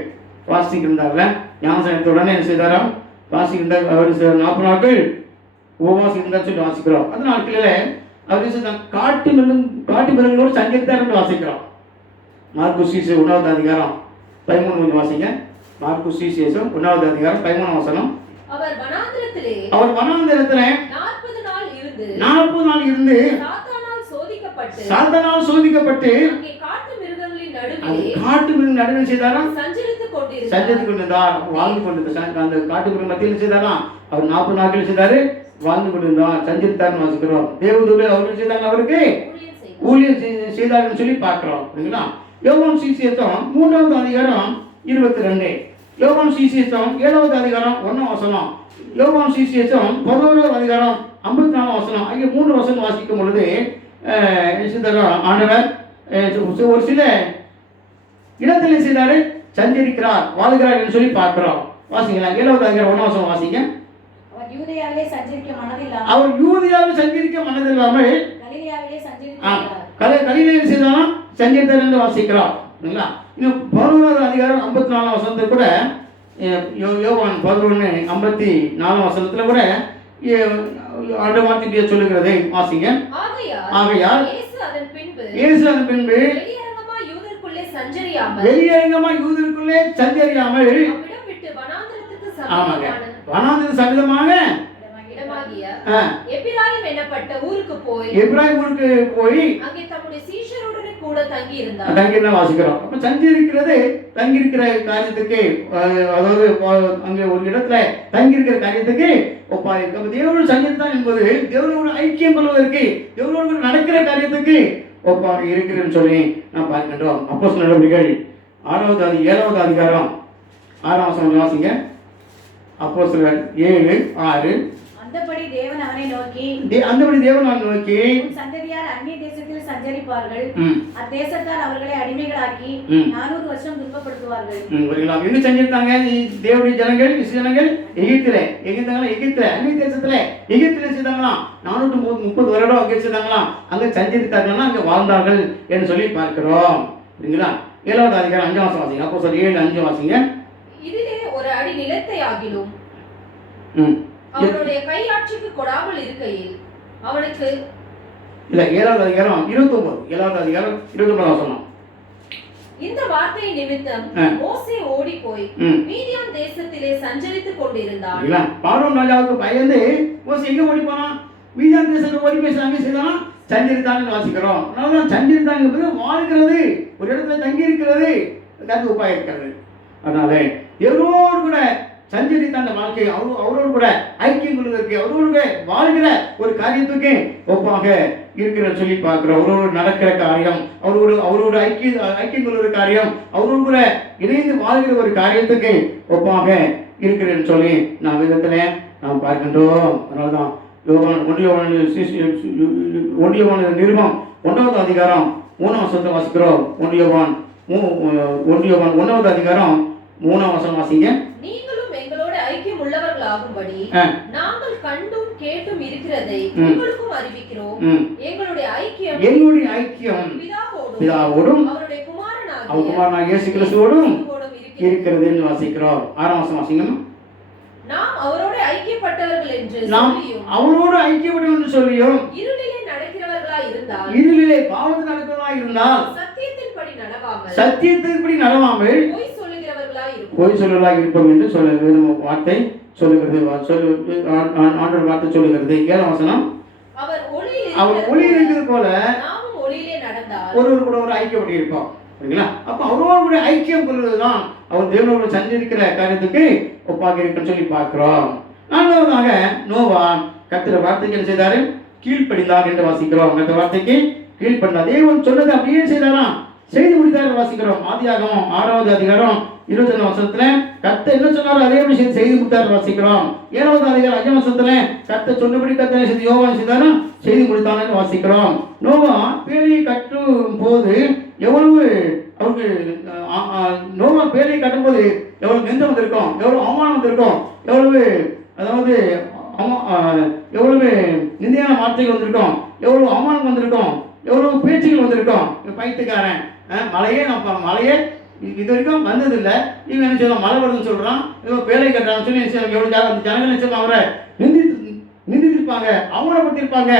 வாசிக்கின்றார்ல, ஞானஸ்நானத்துடனே என்ன செய்தாராம், வாசிக்கின்றார். அவர் 40 நாட்கள் உபவாசி இருந்தார் சொல்லி வாசிக்கிறோம். அந்த நாட்களில் அவர் காட்டு மிருகங்களோடு சஞ்சரித்தார் என்று வாசிக்கிறோம். மார்க்கு சுவிசேஷம் 1வது அதிகாரம் 13 கொஞ்சம் வாசிங்க. மார்க்கு சுவிசேஷம் 1வது அதிகாரம் 13ஆம் வசனம். அவர் வனாந்திரத்திலே 40 நாள் இருந்து சாத்தானால் சோதிக்கப்பட்டு காட்டு மிருகம் நடுவில் செய்தாராம், சஞ்சரித்துக் கொண்டிருந்தார், வாழ்ந்து கொண்டிருந்தார். அந்த காட்டு மிருகம் மத்தியில் செய்தாராம், அவர் 40 நாட்கள் செய்தாரு, வாழ்ந்து கொண்டிருந்தார், சஞ்சரித்தார் வாசிக்கிறோம். தேவதூதர்கள் அவர்கள் செய்தாங்க, அவருக்கு ஊழியம் செய்தார்கள் சொல்லி பார்க்கிறோம். சரிங்களா? யோவான் சுவிசேஷம் 3வது அதிகாரம் 22, யோவான் சுவிசேஷம் 7வது அதிகாரம் 1ஆம் வசனம், யோவான் சுவிசேஷம் 11வது அதிகாரம் 54ஆம் வசனம் ஆகிய 3 வசனம் வாசிக்கும் பொழுது ஆண்டவர் ஒரு சில இடத்துல செய்தாரு, சஞ்சரிக்கிறார், வாழ்கிறார் என்று சொல்லி பார்க்கிறோம். வாசிங்களா 7வது அதிகாரம் 1ஆம் வசனம் வாசிங்க. அவர் யூதேயாவிலே சஞ்சரிக்க மனதில்லாமல் அவர் யூதேயாவில் சஞ்சரிக்க மனதில்லாமல் கலிலேயாவிலே சஞ்சரித்தார். கலிலேயில் செய்தாலும் சஞ்சரித்தார் என்று வாசிக்கிறோம். இல்லைங்களா? இன்னும் 11வது அதிகாரம் 54ஆம் வசனத்தை கூட யோவான் 11:54 வசனத்துல கூட ஆண்டவர் வார்த்தை சொல்லுகிறதை வாசிங்க. ஆகையால் இயேசு அதன் பின்பு வெளியரங்கமா யூதருக்குள்ளே சஞ்சரியாமல் ஆமாங்க வனாந்திர சமிதமாக எப்பிராயிம் என்னப்பட்ட ஊருக்கு போய் அங்கே தம்முடைய சீஷருடனே கூட தங்கி வாசிக்கிறோம். அப்ப தங்கியிருக்கிறது தங்கியிருக்கிற காரியத்துக்கு, அதாவது அங்கே ஒரு இடத்துல தங்கியிருக்கிற காரியத்துக்கு ஒப்பாயிருக்கும். தேவனோடு சஞ்சரித்தான் என்பது தேவனோடு ஐக்கியம் கொள்வதற்கு, தேவனோடு நடக்கிற காரியத்துக்கு ஒப்பாக இருக்கிறேன்னு சொல்லி நான் பார்க்கின்றோம். அப்போஸ்தலர் நடவடிக்கைகள் 7வது அதிகாரம் 6ஆம் வசனம் வாசிங்க. அப்போஸ்தலர் 7:6. அந்தபடி தேவன் அவனை நோக்கி உன் சந்ததியார் அந்நிய தேசத்தில் சஞ்சரிப்பார்கள், அத்தேசத்தார் அவர்களை அடிமைகளாக்கி 400 வருஷம் துன்பப்படுத்துவார்கள். எங்க சஞ்சரித்தாங்க தேவனுடைய ஜனங்கள், ஜனங்கள்? எகிப்தில அந்நிய தேசத்துல எகிப்தில செய்தாங்களாம். 430 வருடம் அங்கே செய்தாங்களாம். அங்க சஞ்சரித்தாங்கன்னா அங்க வாழ்ந்தார்கள் என்று சொல்லி பார்க்கிறோம். சரிங்களா? 7வது அதிகாரம் 5ஆம் வசனம் வாசிங்க. அப்போஸ்தலர் 7:5 வாசிங்க. இதிலே ஒரு அடி நிலத்தை ஆகிலும் அவனுடைய கையாட்சிக்கு கொடாமல் இருக்கையில் அவனுக்கு இல்ல 7வது அதிகாரம் 29. 7வது அதிகாரம் 29 வசனம். இந்த வார்த்தை நிமித்தம் மோசே ஓடி போய் மீதியான் தேசத்திலே சஞ்சரித்துக் கொண்டிருந்தான். இல்ல பார்வோன் ராஜாவுக்கு பயந்து மோசே எங்க ஓடி போனான்? மீதியான் தேசத்துக்கு ஓடி போய் அங்கே செய்தானா சஞ்சரித்தான்னு வாசிக்கிறோம். அதனால சஞ்சரித்தாங்க வாழ்கிறது, ஒரு இடத்துல தங்கி இருக்கிறது, கருத்து உப்பாக இருக்கிறது. அதனால எவரோடு கூட சஞ்சரித்த அந்த வாழ்க்கை, அவரோடு கூட ஐக்கியம் கொள்வதற்கு, அவரோடு கூட வாழ்கிற ஒரு காரியத்துக்கு ஒப்பாக இருக்கிற சொல்லி பார்க்கிறோம். அவரோடு நடக்கிற காரியம், அவரோடு ஐக்கியம் கொள்கிற காரியம், அவரோடு கூட இணைந்து வாழ்கிற ஒரு காரியத்துக்கு ஒப்பாக இருக்கிறேன்னு சொல்லி நாம் விதத்துல நாம் பார்க்கின்றோம். அதனால்தான் ஒன்று யோவான் நிருபம் 1வது அதிகாரம் 3ஆம் வசனத்தை வாசிக்கிறோம். 1 யோவான் 1வது அதிகாரம் 3ஆம் வசனம் வாசிங்க. நீங்களும் எங்களோட ஐக்கியம் உள்ளவர்களாகும்படி நாங்கள் கண்டும் கேட்டும் இருக்கிறதை உங்களுக்கும் அறிவிக்கிறோம். எங்களுடைய ஐக்கியம் பிதாவோடும் அவருடைய குமாரனாகிய இயேசு கிறிஸ்துவோடும் இருக்கிறது என்று வாசிக்கிறோம். 6ஆம் வசனம் வாசிங்க. நாம் அவரோடு ஐக்கியப்பட்டவர்கள் என்று சொல்லியும் இருளிலே பாவத்தில் நடக்கிறவர்களாய் இருந்தால் சத்தியத்தின்படி நடவாமல் பொய் சொல்லுவர்களாய் இருப்போம் என்று வார்த்தை சொல்லுகிறது. ஆண்டவர் வார்த்தை சொல்லுகிறது. 7ஆம் வசனம். அவர் ஒளி இருக்கிறது போல ஒருவர் கூட ஒரு ஐக்கியப்பட்டு இருப்போம். சரிங்களா? அப்ப அவரோடு கூட ஐக்கியம் கொள்வதுதான் அவர் தேவனோடு சஞ்சரிக்கிற காரியத்துக்கு ஒப்பாக இருக்குன்னு சொல்லி பார்க்கிறோம். 4வதாக நோவா கர்த்தருடைய வார்த்தைக்கு என்ன செய்தாரு? கீழ்ப்படிந்தார் என்று வாசிக்கிறோம். அந்த வார்த்தைக்கு கீழ்ப்படிந்தார். தேவன் சொன்னதை அப்படியே செய்தாராம், செய்து முடித்தார் வாசிக்கிறோம். ஆதியாகமம் 6வது அதிகாரம் 21 வசனத்துல கர்த்தர் என்ன சொன்னாரோ அதே விஷயம் செய்து முடித்தார் வாசிக்கிறோம். 7வது அதிகாரம் 5 வசனத்துல கர்த்தர் சொன்னபடி கர்த்தர் செய்து யோவான் செய்தாரா செய்து முடித்தான்னு வாசிக்கிறோம். நோவா பேழையை கட்டும் போது எவ்வளவு அவருக்கு நோவா பேழையை கட்டும் போது எவ்வளவு நிந்தம் வந்திருக்கும், எவ்வளவு அவமானம் வந்திருக்கும், எவ்வளவு அதாவது எவ்வளவு நிந்தையான வார்த்தைகள் வந்திருக்கும், எவ்வளவு அவமானம் வந்திருக்கும், எவ்வளவு பேச்சுகள் வந்திருக்கும். பைத்துக்காரன் மழையே இது வரைக்கும் வந்ததில்லை, இவங்க என்ன சொல்லுவாங்க மழை வருதுன்னு சொல்றான், பேழை கட்டுறான்னு சொல்லி எவ்வளவு ஜனங்கள் நினைச்சு அவரை நிந்தித்திருப்பாங்க, அவமானப்படுத்திருப்பாங்க,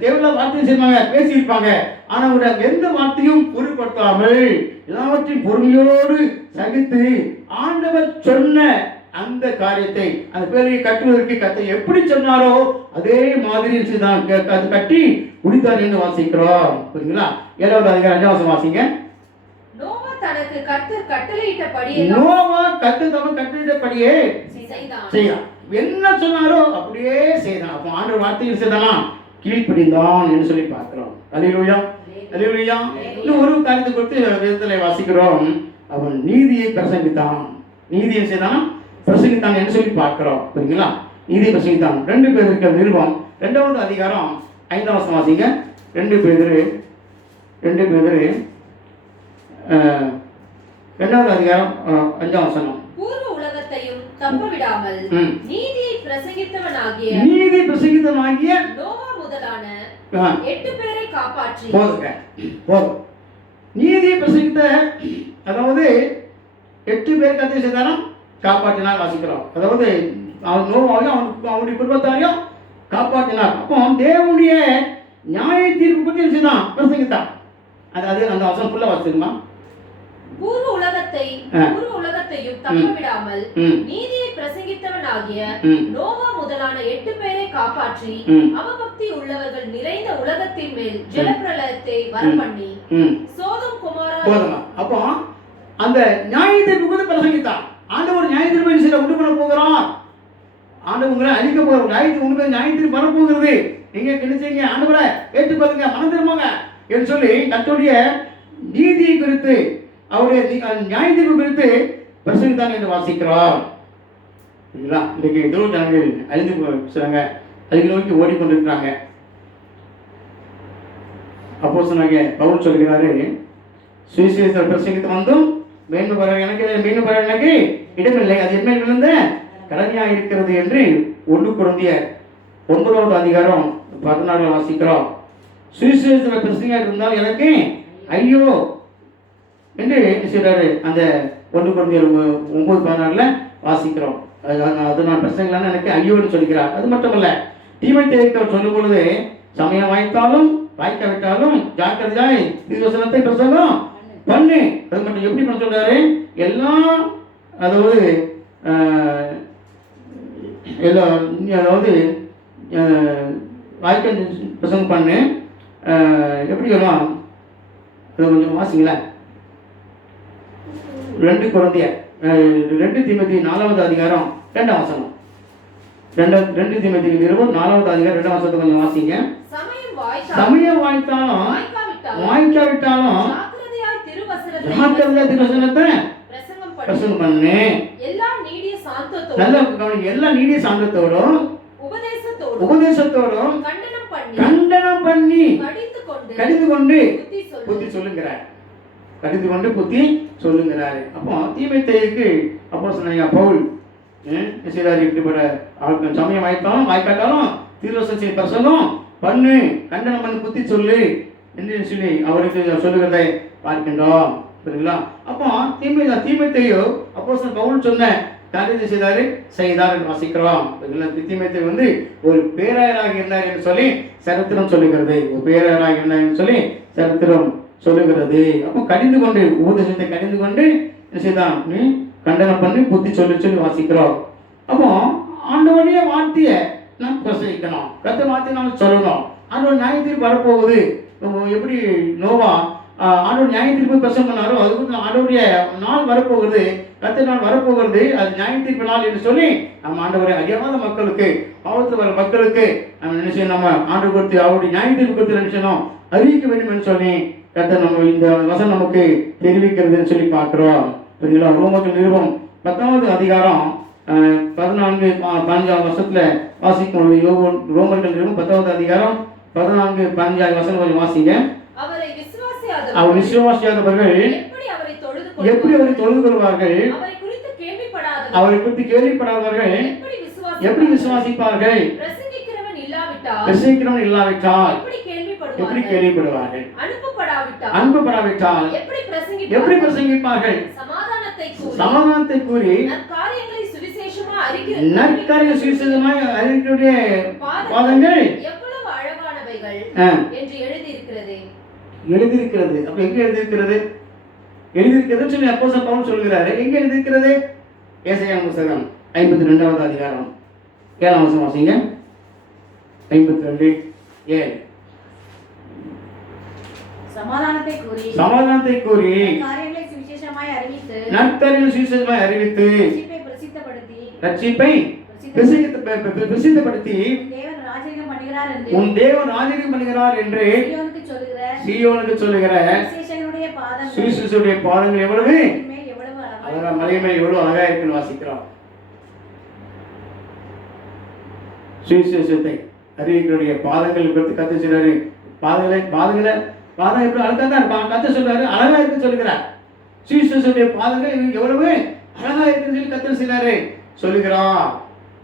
தேவையில்ல வார்த்தை செய்வாங்க, பேசியிருப்பாங்க. ஆனா எந்த வார்த்தையும் பொருட்படுத்தாமல் எல்லாவற்றையும் பொறுமையோடு சகித்து ஆண்டவர் சொன்ன அந்த காரியத்தை அந்த பேரையை கட்டுவதற்கு கத்தை எப்படி சொன்னாரோ அதே மாதிரி அது கட்டி முடித்தார் என்று வாசிக்கிறோம். புரியுங்களா? 7வது அதிகாரம் 5ஆம் வசனம் வாசிங்க. நோவா கர்த்தர் கட்டளையிட்டபடியே செய்தான். என்ன சொன்னாரோ அப்படியே செய்தான். அப்போ ஆண்டவர் வார்த்தையில் செய்தானா கீழ்ப்படிந்தான் என்று சொல்லி பார்க்கிறோம். அல்லேலூயா, அல்லேலூயா. இன்னும் ஒரு காரியத்தை குறித்து வேதத்திலே வாசிக்கிறோம். அவன் நீதியை பிரசங்கித்தான். நீதியை செய்தான் பிரசங்கித்தான் என்று சொல்லி பார்க்கிறோம். புரியுங்களா? நீதியை பிரசங்கித்தான். 2 பேருக்கு நிருபம் 2வது அதிகாரம் 5ஆம் வசனம் வாசிங்க. 2 பேதுரு 2வது அதிகாரம் 5ஆம் வசனம். பூர்வ உலகத்தையும் தப்ப விடாமல் நீதியை பிரசங்கித்தவனாகிய நோவா முதலான 8 பேரை காப்பாற்றி. போதும். நீதியை பிரசங்கித்த, அதாவது 8 பேர் கத்தை செய்தாலும் காப்பாற்றினார் வாசிக்கிறோம். அதாவது அவன் நோவாவையும் அவனுடைய குடும்பத்தாரையும் காப்பாற்றினார். அப்போ தேவனுடைய நியாய தீர்ப்பு பற்றி செய்தான், பிரசங்கித்தான். அது அந்த வசனம் ஃபுல்லா வாசிக்கணுமா? பூர்வ உலகத்தையும் தப்ப விடாமல் நீதியை பிரசங்கித்தவனாகிய நோவா முதலான 8 பேரை காப்பாற்றி அவபக்தி உள்ளவர்கள் நிறைந்த உலகத்தின் மேல் ஜலப்பிரளயத்தை வரப்பண்ணி சோதம் குமாரா. அப்போ அந்த நியாய தீர்ப்பு பற்றி பிரசங்கித்தான். ஆண்டவர் நியாய தீர்ப்பை சில உண்டு பண்ண போகிறார். ஆண்டவங்களை அழிக்க போகிற நியாய தீர்ப்பு வரப்போகிறது. நீங்க கிடைச்சீங்க, ஆண்டவரை ஏற்றுக்கொள்ளுங்க, மனம் திரும்புங்க என்று சொல்லி கர்த்தருடைய நீதியை குறித்து, அவருடைய நியாய தீர்ப்பு குறித்து பிரசங்கித்தான் என்று வாசிக்கிறோம். சரிங்களா? இன்றைக்கு ஏதோ ஜனங்கள் அழிந்து போகிறாங்க, அதுக்கு நோக்கி ஓடிக்கொண்டிருக்கிறாங்க. அப்போஸ்தலனாகிய பவுல் சொல்கிறாரு, சுவிசேஷத்தை பிரசங்கித்து வந்தும் மேன்மை பெற எனக்கு இடமில்லை, அது என்மேல் விழுந்த கடமையாக இருக்கிறது என்று 1 கொரிந்தியர் 9வது அதிகாரம் 14 வாசிக்கிறோம். சுவிசேஷத்தை பிரசங்கியாக இருந்தால் எனக்கு ஐயோ என்று சொல்றாரு. அந்த 1 கொரிந்தியர் 9:14 வாசிக்கிறோம். அது நான் பிரசங்கலான்னு எனக்கு ஐயோன்னு சொல்லிக்கிறார். அது மட்டுமல்ல, தீமோத்தேயுக்கு சொல்லும் பொழுது சமயம் வாய்த்தாலும் வாய்க்காவிட்டாலும் ஜாக்கிரதையாய் தீர்க்கதரிசனத்தை பிரசங்கம் பண்ணு. அது மட்டும் எப்படி பண்ண சொல்றாரு? எல்லாம், அதாவது அதாவது வாய்க்க பிரசங்கம் பண்ணு. எப்படி சொல்லலாம்? அது கொஞ்சம் வாசிங்களேன். 2 கொரிந்தியர் 2 தீமோத்தேயு 4வது அதிகாரம் 2ஆம் வசனம். 2 தீமோத்தேயு 4வது அதிகாரம் 2ஆம் வசனத்தை கொஞ்சம் வாசிங்க. சமயம் வாய்த்தாலும் வாய்க்காவிட்டாலும் ஜாக்கிரதையா திருவசனத்தை பிரசங்கம் பண்ணு. எல்லா நீடிய சாந்தத்தோடும் உபதேசத்தோடும் கண்டனம் பண்ணி கடிந்து கொண்டு புத்தி சொல்லுங்கிறார். கடிந்து கொண்டு புத்தி சொல்லுங்கிறாரு. அப்போ தீமோத்தேயுக்கு அப்போஸ்தலனாகிய பவுல் இப்படிப்பட்ட ஆட்கள் சமயம் வாய்த்தாலும் வாய்க்காட்டாலும் தீர்க்கதரிசனத்தை பிரசங்கம் பண்ணு, கண்டனம் பண்ணி புத்தி சொல்லு என்று சொல்லி அவருக்கு சொல்லுகிறதை பார்க்கின்றோம். புரியுங்களா? அப்போ தீமோத்தேயு அப்போஸ்தலன் பவுல் சொன்ன காரியத்தை செய்தார் என்று வாசிக்கிறோம். தீமோத்தேயு ஒரு பேராயராக இருந்தார் என்று சொல்லி சரித்திரம் சொல்லுகிறது. ஒரு பேராயராக இருந்தார் என்று சொல்லி சரித்திரம் சொல்லுகிறது. அப்போ கடிந்து கொண்டு, உபதேசத்தை கடிந்து கொண்டு என்ன செய்தான்? நீ கண்டனம் பண்ணி புத்தி சொல்லி வாசிக்கிறோம். அப்போ ஆண்டவனுடைய வார்த்தையை நாம் பிரசவிக்கணும், கர்த்தர் வார்த்தையை நாம் சொல்லணும். ஆண்டவர் நியாய தீர்ப்பு வரப்போகுது. எப்படி நோவா ஆண்டவர் நியாய தீர்ப்பு பிரசங்கம் பண்ணாரோ, அதுக்கு ஆண்டவருடைய நாள் வரப்போகிறது, கர்த்தர் நாள் வரப்போகிறது. அது நியாய தீர்ப்பு நாள் என்று சொல்லி நம்ம ஆண்டவரை அறியாத மக்களுக்கு, பாவத்தில் வர மக்களுக்கு நம்ம நினைச்சு நம்ம ஆண்டு கொடுத்து அவருடைய நியாய தீர்ப்பு கொடுத்து நினைச்சணும் அறிவிக்க வேண்டும் என்று சொல்லி கர்த்தர் நம்ம இந்த வசனம் நமக்கு தெரிவிக்கிறதுன்னு சொல்லி பார்க்கிறோம். சரிங்களா? ரோமர்கள் நிருபம் 10வது அதிகாரம் 14-15 வசனத்துல வாசிக்கும். ரோமர்கள் நிருபம் 10வது அதிகாரம் 14-15 வசனம் கொஞ்சம் வாசிங்க. அவர் விசுவாசியாதவர்கள் எப்படி அவரை தொழுது கொள்வார்கள்? அவரை குறித்து கேள்விப்படாதவர்கள் எப்படி விசுவாசிப்பார்கள்? பிரசங்கிக்கிறவன் இல்லாவிட்டால் எப்படி கேள்விப்படுவார்கள்? அனுப்பப்படாவிட்டால் எப்படி பிரசங்கிப்பார்கள்? சமாதானத்தை கூறி நற்காரியங்களை சுவிசேஷமாய் அறிவிக்கக்கூடிய பாதங்கள் எழுதியிருக்கிறது. அப்ப எங்க எழுதியிருக்கிறது? எழுதியிருக்கிறதுன்னு சொல்லி அப்போஸ்தலன் பவுல் சொல்கிறாரு. எங்க எழுதியிருக்கிறது? ஏசாயா புத்தகம் 52வது அதிகாரம் 7ஆம் வசனம் வாசிங்க. 52:7. சமாதானத்தை கூறி நற்காரியங்களை சுவிசேஷமாய் அறிவித்து ரட்சிப்பை பிரசித்தப்படுத்தி உன் தேவன் ராஜரிகம் பண்ணுகிறார் என்று சீயோனுக்கு சொல்லுகிற சுவிசேஷனுடைய பாதங்கள் எவ்வளவு அழகா, மலை மேல் எவ்வளவு அழகா இருக்குன்னு வாசிக்கிறோம். சுவிசேஷத்தை அறிவிக்கக்கூடிய பாதங்கள் குறித்து கத்து சொல்றாரு. பாதம் எப்படி அழகா தான் இருப்பான் கத்து சொல்றாரு, அழகா இருக்கு சொல்லுகிறார். சுவிசேஷனுடைய பாதங்கள் எவ்வளவு அழகா இருக்குன்னு சொல்லி கத்தர் செய்றாரு சொல்லுகிறார்.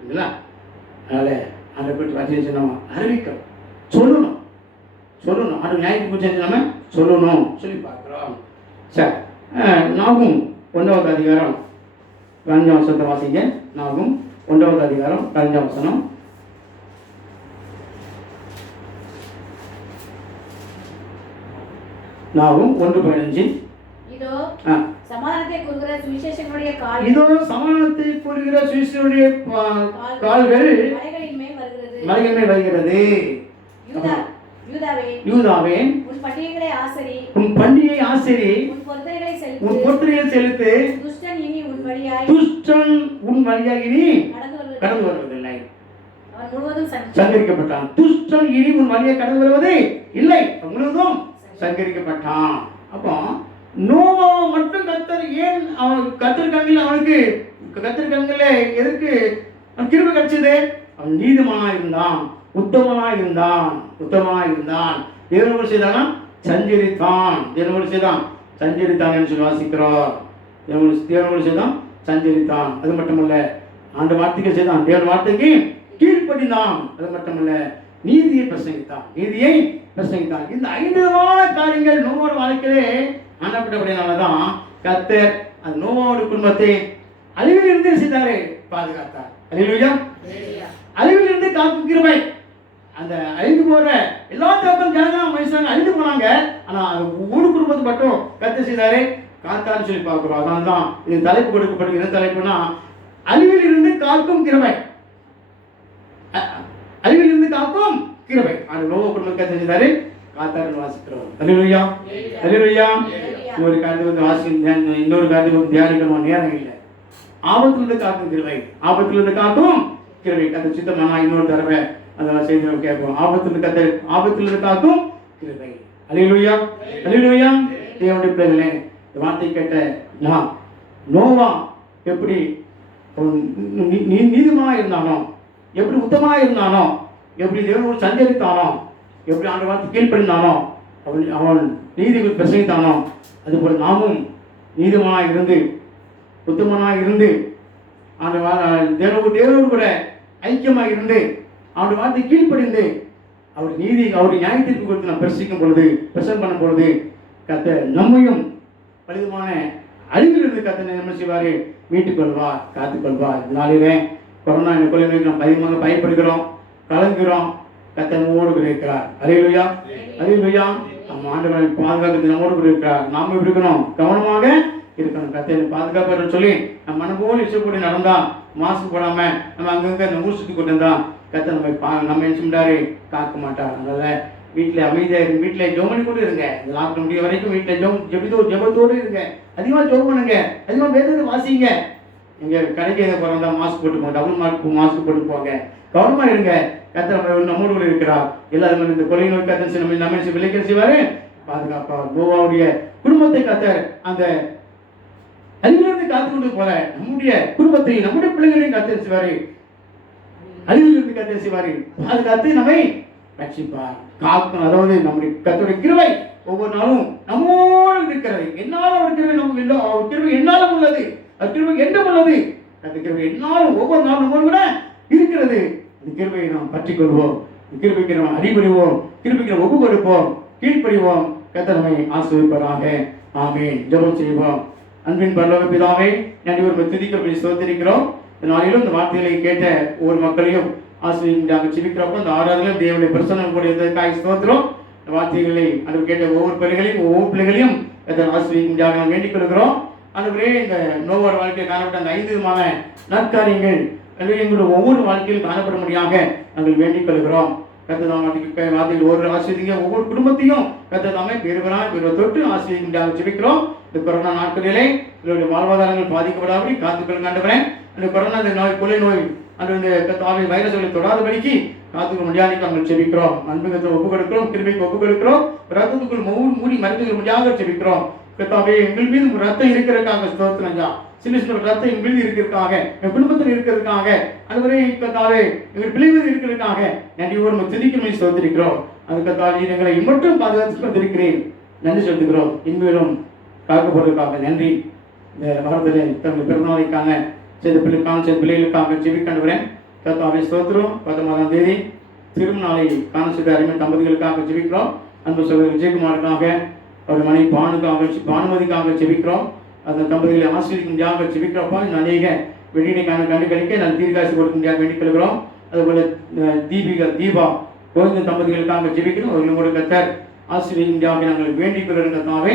இல்லைங்களா? அதனால அதை பற்றி வார்த்தையை நம்ம அறிவிக்கணும், சொல்லணும். அது நியாயத்துக்கு குறித்து நம்ம சொல்லணும் சொல்லி பார்க்கிறோம். சரி, நாகும் 1வது அதிகாரம் 5ஆம் வசனத்தை வாசிங்க. நாகும் 1வது அதிகாரம் 5ஆம் வசனம். நாகும் 1:15. இதோ சமாதானத்தை கூறுகிற சுவிசேஷனுடைய கால், இதோ சமாதானத்தை கூறுகிற சுவிசேஷனுடைய கால்கள் மலைகளின் மேல் வருகிறது. யூதாவே, உன் பண்டிகையை ஆசரி, உன் பொருத்தனைகளை செலுத்து. துஷ்டன் உன் வழியாய் இனி கடந்து வருவதில்லை. சங்கரிக்கப்பட்டான். துஷ்டன் இனி உன் வழியை கடந்து வருவது இல்லை, முழுவதும் சங்கரிக்கப்பட்டான். அப்போ நோவா மட்டும் கர்த்தர் ஏன் கர்த்தர் கண்ணில் அவனுக்கு கர்த்தர் கண்ணில் எதற்கு கிருபை கிடைச்சது? அவன் நீதிமானா இருந்தான், உத்தமனா இருந்தான். தேவனோடு செய்தான் சஞ்சரித்தான். என்று சொல்லி வாசிக்கிறோம். தேவனோடு செய்தான் சஞ்சரித்தான். அது மட்டுமல்ல, ஆண்டு வார்த்தைக்கு செய்தான், தேவன் வார்த்தைக்கு கீழ்ப்படிந்தான். அது மட்டுமல்ல, நீதியை பிரசங்கித்தான். இந்த 5 விதமான காரியங்கள் நோவோட வாழ்க்கையிலே ஆண்டப்பட்டபடினாலதான் கர்த்தர் அந்த நோவோட குடும்பத்தை அழிவில் இருந்து செய்தாரு, பாதுகாத்தார். அழிவில் இருந்து காக்கும் கிருபை. அந்த அழிந்து போற எல்லா தப்பும் ஜனங்களும் மனுஷங்க அழிந்து போனாங்க. ஆனா ஒரு குடும்பத்தை மட்டும் கர்த்தர் செய்தாரு, காத்தான்னு சொல்லி பார்க்கிறோம். அதனால்தான் இது தலைப்பு கொடுக்கப்படுகிற தலைப்புனா அழிவில் இருந்து காக்கும் கிருபை. அழிவில் இருந்து காக்கும் கிருபை. அந்த நோவ குடும்பத்தை கர்த்தர் செய்தாரு, காத்தாருன்னு வாசிக்கிறோம். அல்லேலூயா. ஒரு காரியத்தை வாசிக்க, இன்னொரு காரியத்தை தியானிக்கணும், நேரம் இல்லை. ஆபத்திலிருந்து காக்கும் கிருபை. அந்த சித்தமானா இன்னொரு தடவை அந்த செய்தி நம்ம கேட்போம். ஆபத்திலிருந்து காக்கும் கிருபை. அல்லேலூயா. தேவனுடைய பிள்ளைகளே, இந்த வார்த்தை கேட்ட நான் நோவா எப்படி நீதிமானா இருந்தானோ, எப்படி உத்தமனா இருந்தானோ, எப்படி தேவனோடு சஞ்சரித்தானோ, எப்படி ஆண்டு வார்த்தை கீழ்ப்படிந்தானோ, அவன் நீதிகள் பிரசங்கித்தானோ, அதுபோல நாமும் நீதிமானாக இருந்து உத்தமனாக இருந்து அந்த தேவனோடு கூட ஐக்கியமாக இருந்து அவருடைய வார்த்தை கீழ்ப்படிந்து அவருடைய நியாயத்திற்கு குறித்து நாம் பிரசங்கம் பண்ணும் பொழுது கர்த்தர் நம்மையும் பலவிதமான அழிவிலிருந்து கர்த்தர் என்ன செய்வாரு? மீட்டுக் கொள்வார், காத்துக்கொள்வார். நாளிலே கொரோனா கொள்ளைகளுக்கு நாம் அதிகமாக பயப்படுகிறோம், கலங்குகிறோம். கர்த்தர் நம்மோடு கூட இருக்கிறார். அல்லேலூயா. நம்ம ஆண்டவரை பாதுகாக்கிறது நம்மோடு கூட இருக்கிறார். நாம எப்படி இருக்கணும்? கவனமாக இருக்கணும். கர்த்தரை பாதுகாப்பு சொல்லி நம்ம மனம் போல இஷ்டப்படி நடந்தா, மாஸ்க் போடாம நம்ம அங்கங்க அந்த ஊர் சுத்தி கொண்டு இருந்தா கர்த்தர் நம்ம என்ன சொல்றாரு? காக்க மாட்டார். அதனால வீட்டில் அமைதியாக இருங்க, வீட்டில் ஜெபம் கூட இருங்க. இந்த லாக்டவுன் முடிய வரைக்கும் வீட்டில் ஜெபத்தோடு இருங்க. அதிகமாக ஜெபம் பண்ணுங்க, அதிகமாக வேதத்தை வாசிங்க. நீங்கள் கடைக்கு எதை போகிறதா மாஸ்க் போட்டு போங்க, டபுள் மாஸ்க் போட்டு போங்க. கவனமாக இருங்க. கர்த்தர் நம்மோடு கூட இருக்கிறார். எல்லாருமே இந்த கொலை நோய் கர்த்தர் நம்ம விளைக்க செய்வாரு, பாதுகாப்பார். நோவாவுடைய குடும்பத்தை கர்த்தர் அந்த அழிவிலிருந்து காத்துக்கொண்டு போல நம்முடைய குடும்பத்தை, நம்முடைய பிள்ளைகளையும் கர்த்தர் செய்வாரு, அழிவிலிருந்து கர்த்தர் செய்வாரு, பாதுகாத்து நம்மை ரட்சிப்பார், காக்கும். அதாவது நம்முடைய கர்த்தருடைய கிருபை ஒவ்வொரு நாளும் நம்மோடு இருக்கிறது. என்னாலும் அவர் கிருபை நமக்கு இல்லை, அவர் கிருபை என்னாலும் உள்ளது, அவர் கிருபை என்றும் உள்ளது. அந்த கிருபை என்னாலும் ஒவ்வொரு நாளும் நம்மோடு கூட இருக்கிறது. இந்த கிருபையை நாம் பற்றி கொள்வோம், கிருபைக்கு நாம் அடிபடுவோம், கிருபைக்கு நாம் ஒப்பு கொடுப்போம், கீழ்ப்படிவோம். கர்த்தர் நம்மை ஆசீர்வதிப்பாராக. ஆமென். ஜெபம் செய்வோம். அன்பின் பரலோக பிதாவே, நன்றி ஒரு துதிக்க ஸ்தோத்திரிக்கிறோம். இந்த நாளிலும் இந்த வார்த்தைகளை கேட்ட ஒவ்வொரு மக்களையும் ஆசீர்வதியாக ஜெபிக்கிறப்போ இந்த ஆராதனையும் தேவனுடைய பிரசன்னம் கூடியதற்காக ஸ்தோத்திரம். இந்த வார்த்தைகளை அந்த கேட்ட ஒவ்வொரு பிள்ளைகளையும் ஆசீர்வதியாக நாம் வேண்டிக் கொள்கிறோம். அதுவரே இந்த நோவார் வாழ்க்கையில் காணப்பட்ட அந்த 5 விதமான நற்காரியங்கள் எங்களுடைய ஒவ்வொரு வாழ்க்கையிலும் காணப்படும்படியாக நாங்கள் வேண்டிக் கொள்கிறோம். கர்த்தர் வார்த்தையில் ஒவ்வொரு ஆசீர்வதிங்க, ஒவ்வொரு குடும்பத்தையும் கர்த்தர் தாமே பெருவராய் தொட்டு ஆசீர்வதியாக ஜெபிக்கிறோம். இந்த கொரோனா நாட்களிலே இதனுடைய வாழ்வாதாரங்கள் பாதிக்கப்படாதபடி காத்துக்கொள்ளுங்க ஆண்டவரே. அந்த கொரோனா நோய், கொள்ளை நோய், அந்த வைரஸ்களை தொடாதபடிக்கு காத்துக்க முடியாது நாங்கள் செபிக்கிறோம். அன்புகத்தை ஒப்புக் கொடுக்கிறோம், கிருபைக்கு ஒப்புக் கொடுக்கிறோம். ரத்தத்துக்குள் மூடி மறைத்து முடியாத செபிக்கிறோம். கர்த்தாவே, எங்கள் மீது ரத்தம் இருக்கிறதுக்காக ஸ்தோத்திரம்யா. சில ரத்தம் எங்கள் மீது இருக்கிறதுக்காக, என் குடும்பத்தில் இருக்கிறதுக்காக, அதுவரை கர்த்தாவே எங்கள் பிள்ளைகள் இருக்கிறதுக்காக நன்றியோடு நம்ம துதிக்க ஸ்தோத்திரிக்கிறோம். அது கர்த்தாவே எங்களை மட்டும் பாதுகாத்து வந்திருக்கிறேன், நன்றி சொல்லுகிறோம். இன்மேலும் காக்கப்படுவதற்காக நன்றி. இந்த மகத்தில் தன்னுடைய பிறந்தநாளைக்கான செய்த பிள்ளைகளுக்காக ஜெபிக்கணுகிறே. கர்த்தாவே ஸ்தோத்திரம். 19ஆம் தேதி திருநாளை காண செய்த அருமை தம்பதிகளுக்காக ஜெபிக்கிறோம். அன்பு சகோதரர் விஜயகுமாருக்காக, அவருடைய மனைவி பானுமதிக்காக ஜெபிக்கிறோம். அந்த தம்பதிகளை ஆசிரியர்களுக்காக ஜெபிக்கிறப்பா. இந்த அநேக வெள்ளியினைக்கான கண்டுகளிக்க நான் தீர்க்காசி கொடுக்க முடியாது வேண்டிக் கொள்கிறோம். அதுபோல தீபா கோவிந்த தம்பதிகளுக்காக ஜெபிக்கிறோம். அவர்களும் கர்த்தர் ஆசிரியர்களாக நாங்கள் வேண்டிக் கொள்கிற கர்த்தாவே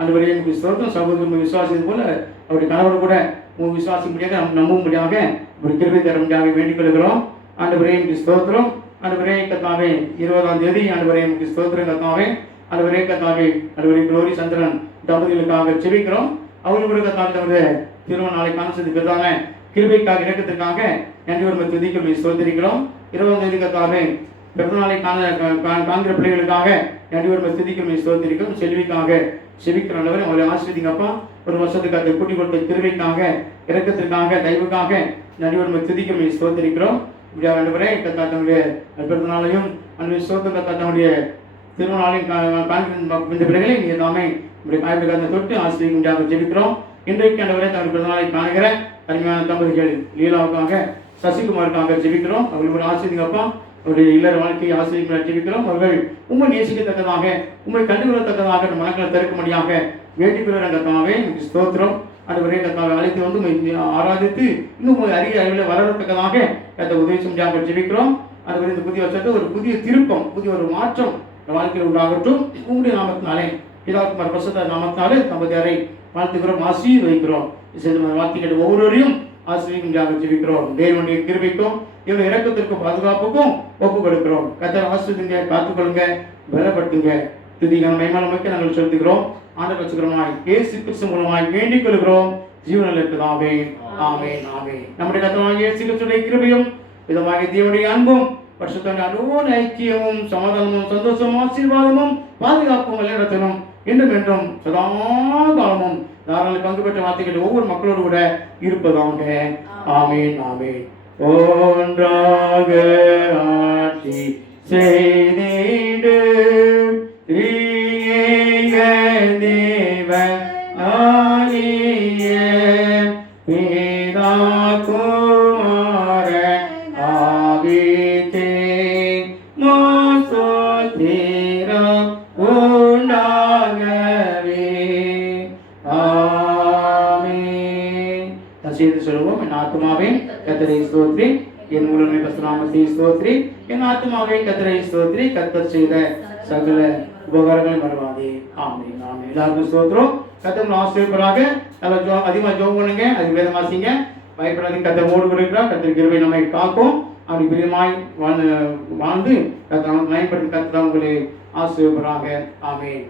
அந்த வரையும் ஸ்தோத்திரம். சகோதரர்கள் விசுவாசித்தது போல அவருடைய கணவர் கூட விசுவாசிக்க முடியாத நம்பும்படியாக ஒரு கிருபை தர முடியாக வேண்டிக் கொள்கிறோம். ஆண்டு வரையும் ஸ்தோத்திரம். ஆண்டு வரைய கர்த்தாவே 20ஆம் தேதி ஆண்டு வரையும் ஸ்தோத்திரம் கர்த்தாவே. ஆண்டு வரைய கர்த்தாவே ஆண்டு வரை குளோரி சந்திரன் தம்பதிகளுக்காக ஜெபிக்கிறோம். அவர்களுடைய கர்த்தாவே தமது திருமண நாளை காண செய்திருக்கிறதான கிருபைக்காக இறக்கத்திற்காக நன்றி ஒரு துதிக்கு ஸ்தோத்திரிக்கிறோம். 20ஆம் தேதி கர்த்தாவே பிறந்தநாளை காண்கிற பிள்ளைகளுக்காக நன்றி ஒரு துதிக்கு ஸ்தோத்திரிக்கிறோம். செல்விக்காக செவிக்கிற அளவில் அவங்களை ஆசிரியங்கப்பா. ஒரு வருஷத்துக்கு அதை கூட்டி கொடுத்த திருவைக்காக இறக்கத்திற்காக தயவுக்காக நன்றி ஒரு துதிக்கு ஸ்தோத்திரிக்கிறோம். இப்படியா ரெண்டு பேரே கத்தாத்தனுடைய பிறந்தநாளையும் அந்த ஸ்தோத்திர கத்தாத்தனுடைய திருமணாலையும் இந்த பிள்ளைகளை நீங்கள் தாமே இப்படி காய்கறி தொட்டு ஆசிரியர்களாக ஜெபிக்கிறோம். இன்றைக்கு ஆண்டவரே தங்கள் பிறந்தநாளை காணுகிற அருமையான தம்பதிகள் லீலாவுக்காக சசிகுமாருக்காக ஜெபிக்கிறோம். அவர்கள் ஆசிரியங்கப்பா. அவருடைய இல்லற வாழ்க்கையை ஆசிரியர்களாக ஜெபிக்கிறோம். அவர்கள் உண்மை நேசிக்கத்தக்கதாக உண்மை கண்டுகொள்ளத்தக்கதாக மனங்களை திறக்கும்படியாக வேண்டிக் கொள்கிறதாகவே ஸ்தோத்திரம். அந்த ஒரே கத்தாவை அழைத்து வந்து ஆராதித்து இன்னும் அரிய அறிவில் வளரத்தக்கதாக கத்த உதவி செஞ்சாக ஜெபிக்கிறோம். அது இந்த புதிய வருஷத்தை ஒரு புதிய திருப்பம், புதிய ஒரு மாற்றம் வாழ்க்கையில் உண்டாகட்டும். உங்களுடைய நாமத்தினாலே பிதாகுமார் பரிசுத்த நாமத்தினாலே தம்பதியாரை வாழ்த்துக்கிறோம், ஆசீர்வதிக்கிறோம். வாழ்த்து கேட்டு ஒவ்வொருவரையும் ஆசீர்வதியாக ஜெபிக்கிறோம். தேவனுடைய கிருபைக்கும் இவருடைய இரக்கத்திற்கும் பாதுகாப்புக்கும் ஒப்பு கொடுக்கிறோம். கர்த்தர் ஆசீர்வதிங்க, காத்துக்கொள்ளுங்க, பலப்படுத்துங்க. துதிக்கான மைமானமைக்கு நாங்கள் செலுத்துகிறோம். ஆண்டவர் வச்சுக்கிறோமாய் இயேசு கிறிஸ்து மூலமாய் வேண்டிக் கொள்கிறோம். ஜீவனில் இருக்குதாவே. ஆமென் ஆமென். நம்முடைய கர்த்தராகிய இயேசு கிறிஸ்துவின் கிருபையும் விதமாக தேவனுடைய அன்பும் பரிசுத்த அனுபவ ஐக்கியமும் சமாதானமும் சந்தோஷமும் ஆசீர்வாதமும் பாதுகாப்பும் வழிநடத்தணும் என்றும் என்றும் சதா காலமும் தாராள பங்கு பெற்ற வார்த்தைகள் ஒவ்வொரு மக்களோடு கூட இருப்பதாக. ஆமென் ஆமென். ஒன்றாக ஆட்சி செய்திடு தேவன் ஆகிய பிதா குமாரன் ஆவியே மோசோதிரம் உண்டாகவே. ஆமென். சேர்த்து சொல்லுவோம். என் ஆத்துமாவே கர்த்தரை ஸ்தோத்திரி, என் முழுமை பசுநாமத்தை ஸ்தோத்திரி, என் ஆத்துமாவே கர்த்தரை ஸ்தோத்திரி, கர்த்தர் செய்த சகல உபகாரங்களை மறவாதே. ஆமென் ஆமென். எல்லாருக்கும் ஸ்தோத்திரம். கர்த்தர் ஆசீர்வதிப்பாராக. நல்லா அதிகமாக ஜெபம் பண்ணுங்க, அது வேதம் வாசிங்க, பயப்படாதீங்க. கர்த்தர் மூடு கொடுக்கிறார். கர்த்தர் கிருபை நம்மை காக்கும். அப்படி பிரியமாய் வாழ்ந்து கர்த்தர் பயன்படுத்தி கர்த்தர் உங்களை ஆசீர்வதிப்பாராக. ஆமென்.